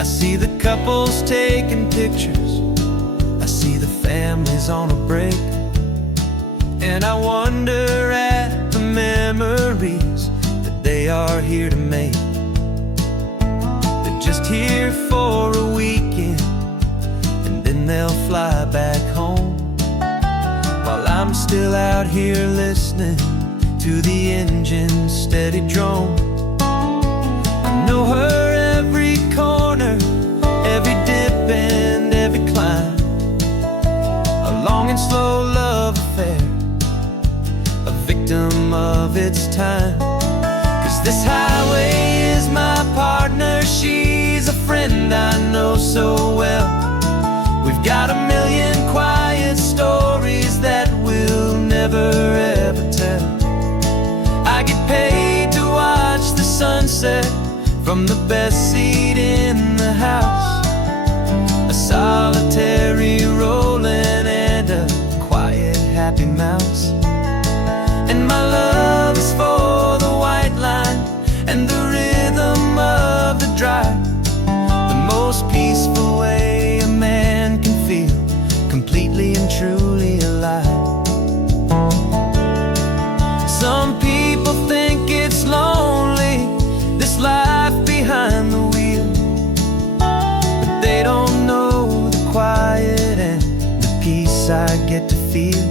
I see the couples taking pictures, I see the families on a break, And I wonder at the memories that they are here to make. They're just here for a weekend, and then they'll fly back home, while I'm still out here listening to the engine's steady drone. I know her every corner, every dip and every climb, a long and slow love affair, a victim of its time. 'Cause this highway is my partner, she's a friend I know so well. We've got a million quiet stories that we'll never ever tell. I get paid to watch the sunset from the best seat in the house, a solitary rolling and a quiet happy mouse. And my love is for the white line and the rhythm of the drive, the most peaceful way a man can feel completely and truly alive. Some people think it's lonely, this life behind the wheel, but they don't know the quiet and the peace I get to feel.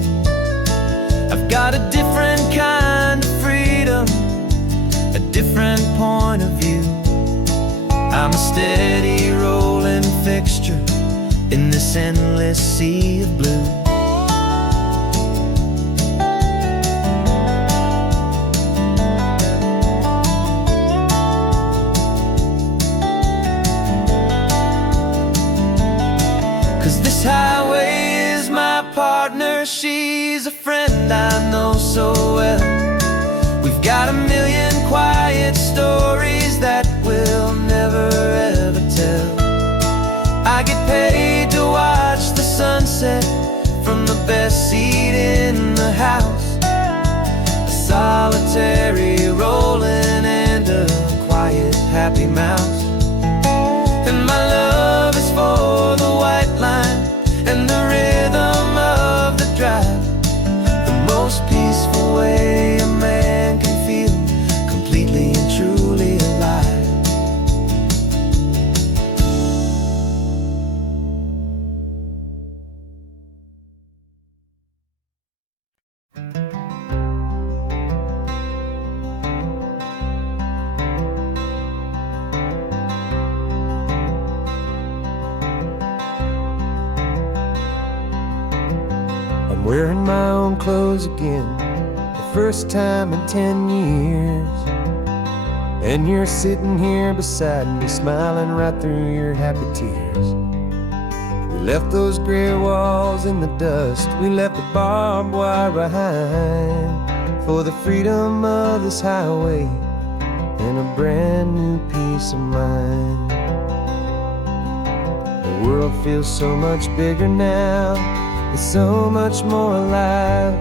I've got a different kind of freedom, a different point of view. I'm a steady rolling fixture in this endless sea of blue. 'Cause this highway is my partner, she's a friend I know so well. We've got a million quiet stories that we'll never ever tell. I get paid to watch the sunset from the best seat in the house, a solitary rolling and a quiet happy mouse. And my love is for the white line and the rhythm of the drive, the most peaceful way a man can feel completely and truly alive. I'm wearing my own clothes again, the first time in 10 years. And you're sitting here beside me, smiling right through your happy tears. We left those gray walls in the dust, we left the barbed wire behind, for the freedom of this highway and a brand new peace of mind. The world feels so much bigger now, it's so much more alive.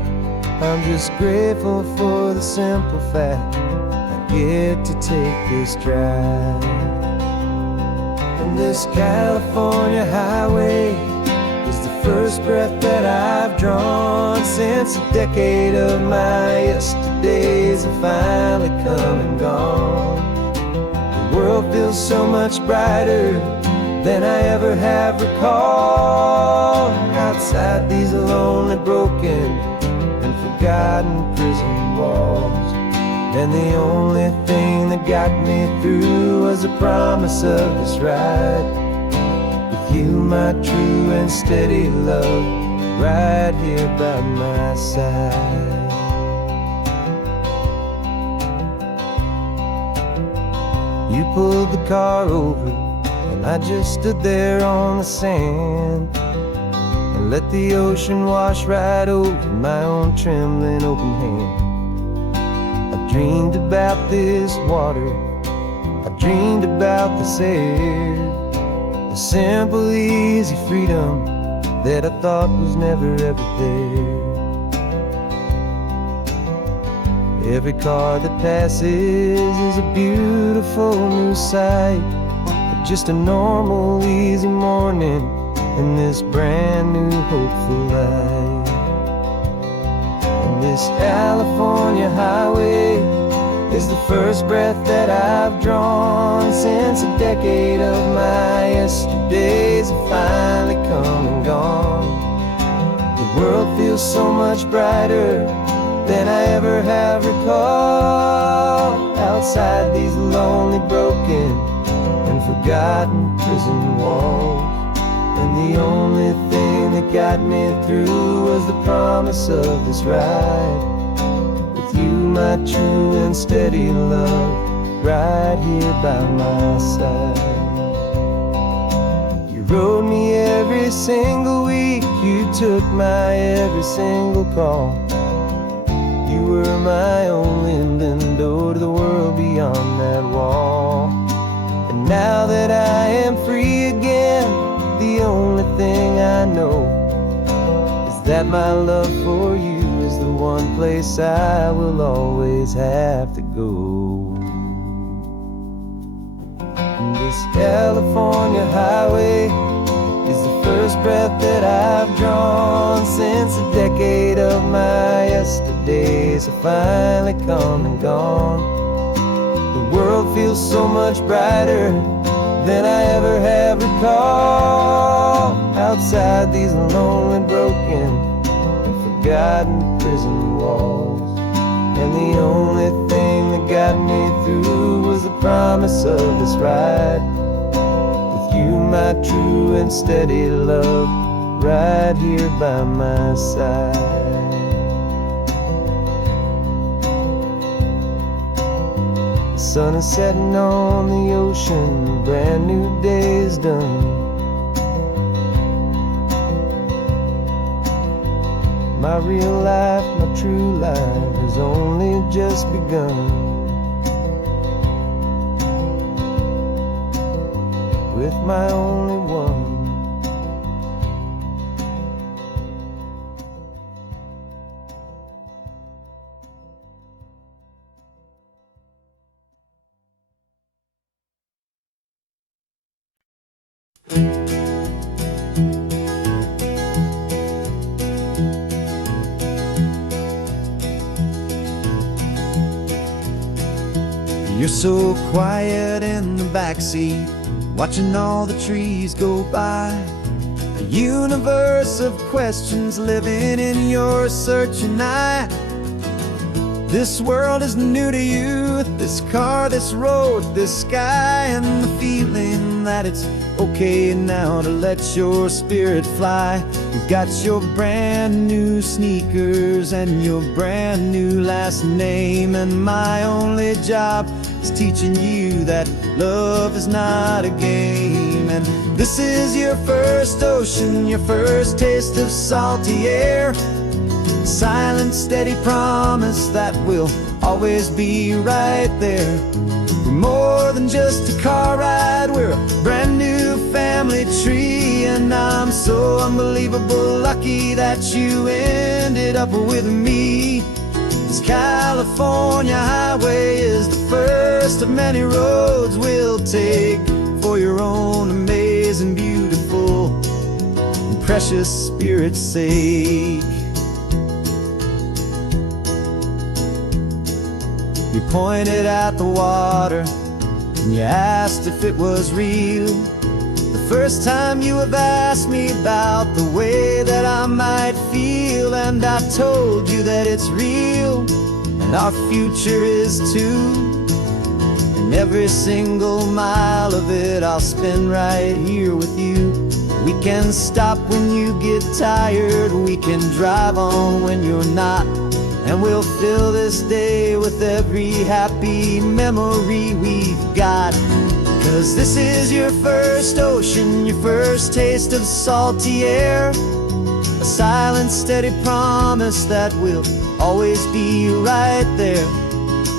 I'm just grateful for the simple fact I get to take this drive. And this California highway is the first breath that I've drawn since a decade of my yesterdays have finally come and gone. The world feels so much brighter than I ever have recalled, outside these lonely, broken and forgotten prison walls. And the only thing that got me through was the promise of this ride with you, my true and steady love, right here by my side. You pulled the car over and I just stood there on the sand and let the ocean wash right over my own trembling open hand. I dreamed about this water, I dreamed about this air, the simple, easy freedom that I thought was never ever there. Every car that passes is a beautiful new sight, just a normal, easy morning in this brand new, hopeful life. This California highway is the first breath that I've drawn since a decade of my yesterdays have finally come and gone. The world feels so much brighter than I ever have recalled. Outside these lonely, broken, and forgotten prison walls. And the only thing that got me through was the promise of this ride. With you, my true and steady love, right here by my side. You rode me every single week, you took my every single call. You were my only window to the world beyond that wall. And now that I am free again, the only thing I know is that my love for you is the one place I will always have to go. And this California highway is the first breath that I've drawn since a decade of my yesterdays have finally come and gone. The world feels so much brighter than I ever have recalled. Outside these lonely, broken, and forgotten prison walls. And the only thing that got me through was the promise of this ride. With you, my true and steady love, right here by my side. The sun is setting on the ocean, brand new day is done. My real life, my true life has only just begun. With my only one. You're so quiet in the backseat, watching all the trees go by. A universe of questions living in your searching eye. This world is new to you, this car, this road, this sky, and the feeling that it's okay now to let your spirit fly. You've got your brand new sneakers and your brand new last name, and my only job is teaching you that love is not a game. And this is your first ocean, your first taste of salty air. Silent, steady promise that we'll always be right there. We're more than just a car ride, we're a brand new family tree. And I'm so unbelievable lucky that you ended up with me. This California highway is the first of many roads we'll take for your own amazing, beautiful, and precious spirit's sake. You pointed at the water and you asked if it was real. The first time you have asked me about the way that I might feel, and I told you that it's real and our future is too. And every single mile of it I'll spend right here with you. We can stop when you get tired, we can drive on when you're not, and we'll fill this day with every happy memory we've got. 'Cause this is your first ocean, your first taste of salty air. A silent, steady promise that we'll always be right there.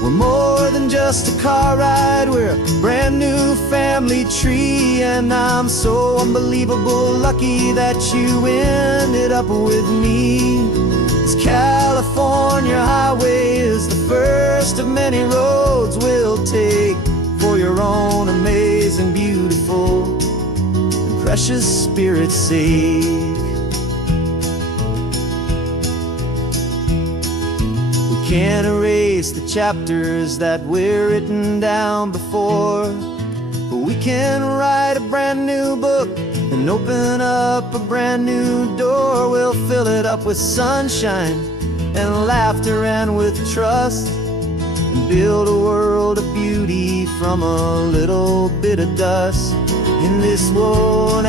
We're more than just a car ride, we're a brand new family tree. And I'm so unbelievable lucky that you ended up with me. This California highway is the first of many roads we'll take for your own amazing, beautiful, and precious spirit's sake. can't erase the chapters that were written down before, but we can write a brand new book and open up a brand new door. We'll fill it up with sunshine and laughter and with trust, and build a world of beauty from a little bit of dust. In this world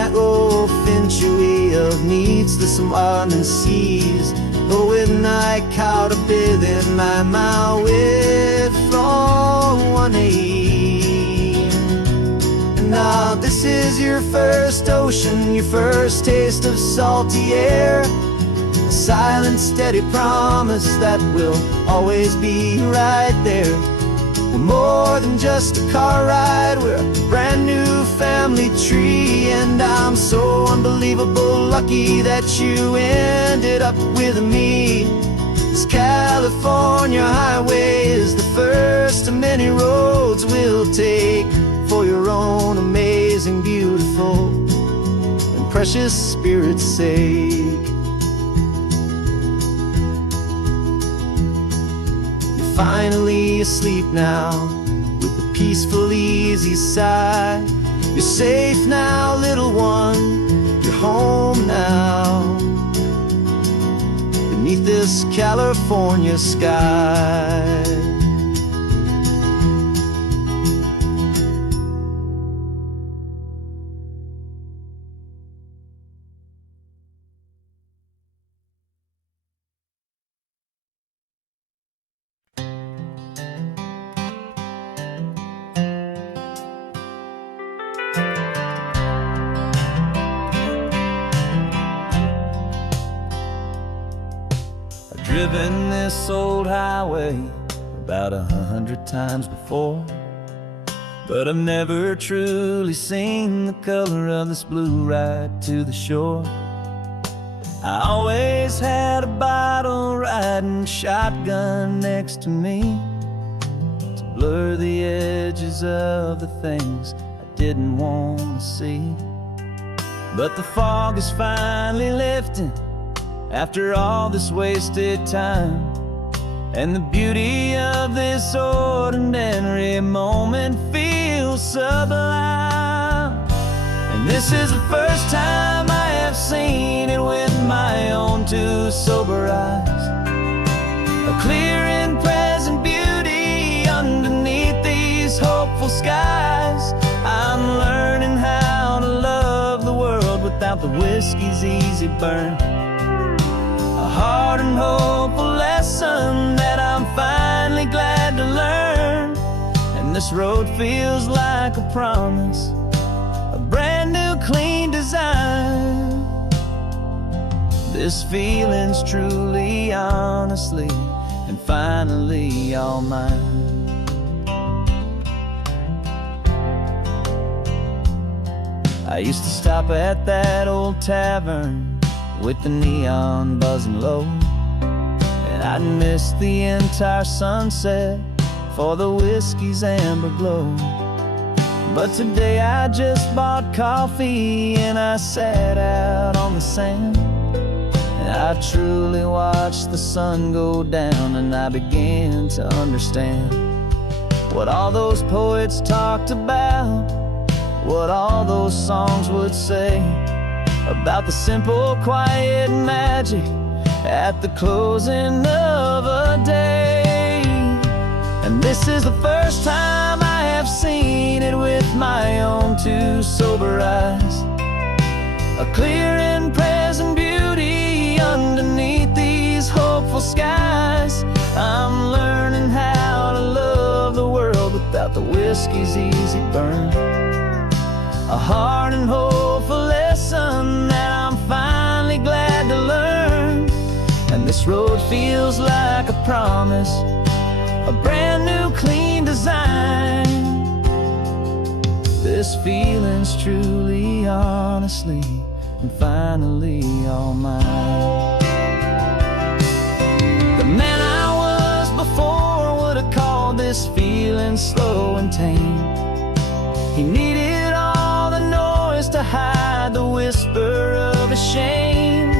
century of needs the surrounding seas, but with night caught up within my mouth with from one aim. And now this is your first ocean, your first taste of salty air, a silent steady promise that we'll always be right there. We're more than just a car ride, we're a brand new family tree. And I'm so unbelievable lucky that you ended up with me. This California highway is the first of many roads we'll take for your own amazing, beautiful, and precious spirit's sake. Finally asleep now, with a peaceful, easy sigh. You're safe now, little one, you're home now, beneath this California sky. Driven this old highway about 100 times before, but I've never truly seen the color of this blue ride to the shore. I always had a bottle riding shotgun next to me to blur the edges of the things I didn't want to see. But the fog is finally lifting after all this wasted time, and the beauty of this ordinary moment feels sublime. And this is the first time I have seen it with my own two sober eyes, a clear and present beauty underneath these hopeful skies. I'm learning how to love the world without the whiskey's easy burn, a hard and hopeful lesson that I'm finally glad to learn. And this road feels like a promise, a brand new clean design. This feeling's truly, honestly, and finally all mine. I used to stop at that old tavern with the neon buzzing low, and I'd miss the entire sunset for the whiskey's amber glow. But today I just bought coffee and I sat out on the sand, and I truly watched the sun go down, and I began to understand what all those poets talked about, what all those songs would say about the simple, quiet magic at the closing of a day. And this is the first time I have seen it with my own two sober eyes, a clear and present beauty underneath these hopeful skies. I'm learning how to love the world without the whiskey's easy burn, a hard and hopeful lesson that I'm finally glad to learn. And this road feels like a promise, a brand new clean design. This feeling's truly, honestly, and finally all mine. The man I was before would have called this feeling slow and tame. He needed all the noise to hide the whisper of a shame,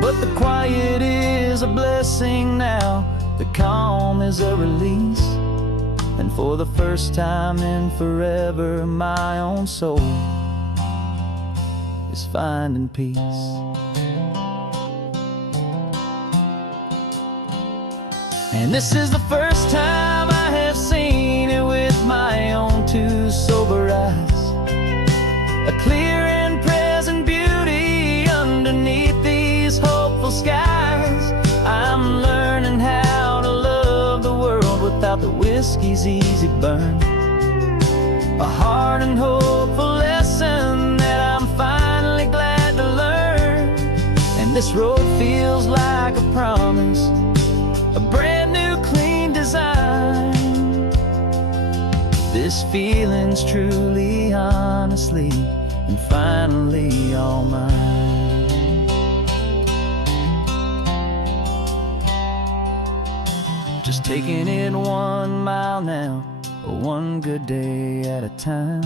but the quiet is a blessing now, The calm is a release, and for the first time in forever, my own soul is finding peace. And this is the first time I have seen it with my own two sober eyes. A clear and present beauty underneath these hopeful skies. I'm learning how to love the world without the whiskey's easy burn. A hard and hopeful lesson that I'm finally glad to learn. And this road feels like a promise, a brand new clean design. This feeling's truly, honestly, and finally all mine. Just taking it 1 mile now, one good day at a time.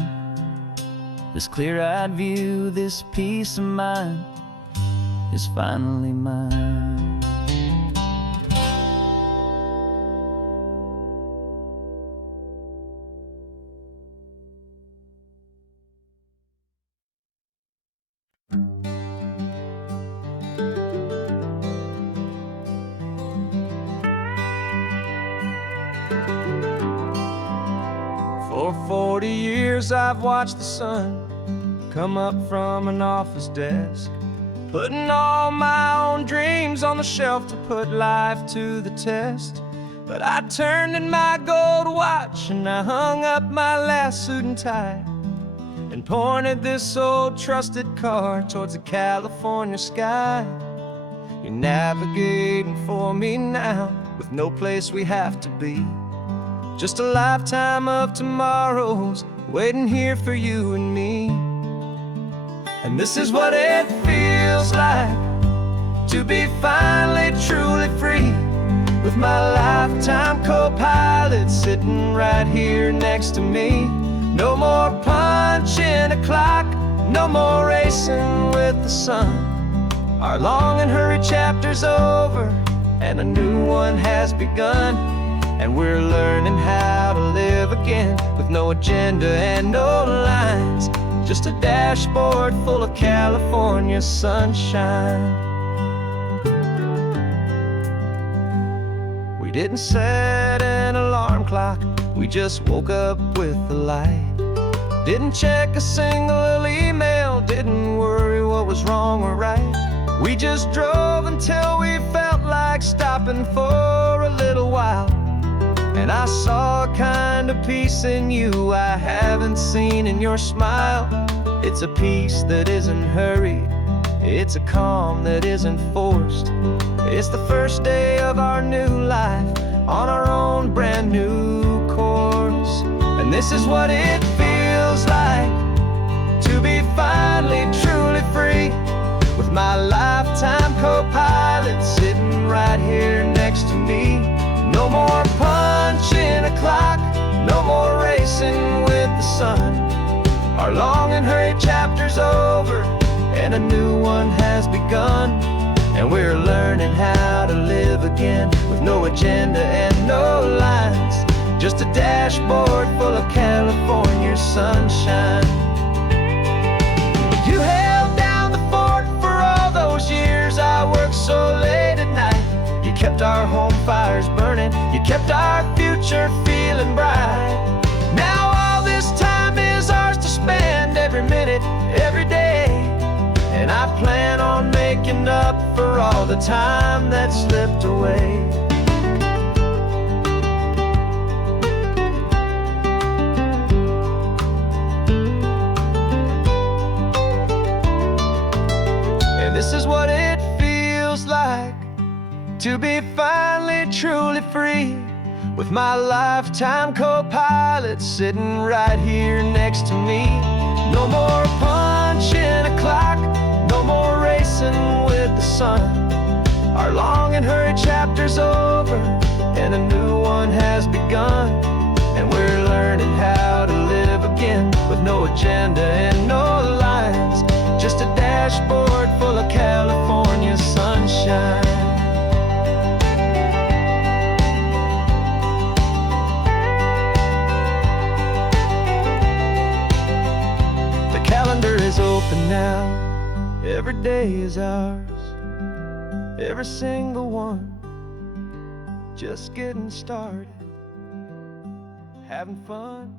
This clear-eyed view, this peace of mind is finally mine. For 40 years I've watched the sun come up from an office desk, putting all my own dreams on the shelf to put life to the test. But I turned in my gold watch and I hung up my last suit and tie, and pointed this old trusted car towards the California sky. You're navigating for me now, with no place we have to be. Just a lifetime of tomorrows waiting here for you and me. And this is what it feels like to be finally truly free, with my lifetime co-pilot sitting right here next to me. No more punching a clock, no more racing with the sun. Our long and hurried chapter's over, and a new one has begun. And we're learning how to live again, with no agenda and no lines, just a dashboard full of California sunshine. We didn't set an alarm clock, we just woke up with the light. Didn't check a single email, didn't worry what was wrong or right. We just drove until we felt like stopping for a little while. And I saw a kind of peace in you I haven't seen in your smile. It's a peace that isn't hurried, it's a calm that isn't forced. It's the first day of our new life, on our own brand new course. And this is what it feels like to be finally truly free, with my lifetime co-pilot sitting right here next to me. No more punching a clock, no more racing with the sun. Our long and hurried chapter's over, and a new one has begun. And we're learning how to live again, with no agenda and no lines, just a dashboard full of California sunshine. You held down the fort for all those years I worked so late at night. You kept our home fires burning, you kept our future feeling bright. Now all this time is ours to spend, every minute, every day. And I plan on making up for all the time that slipped away. And this is what it feels like to be finally truly free, with my lifetime co-pilot sitting right here next to me. No more punching a clock, no more racing with the sun. Our long and hurried chapter's over, and a new one has begun. And we're learning how to live again, with no agenda and no lines, just a dashboard full of California sunshine. every day is ours, every single one. Just getting started, having fun.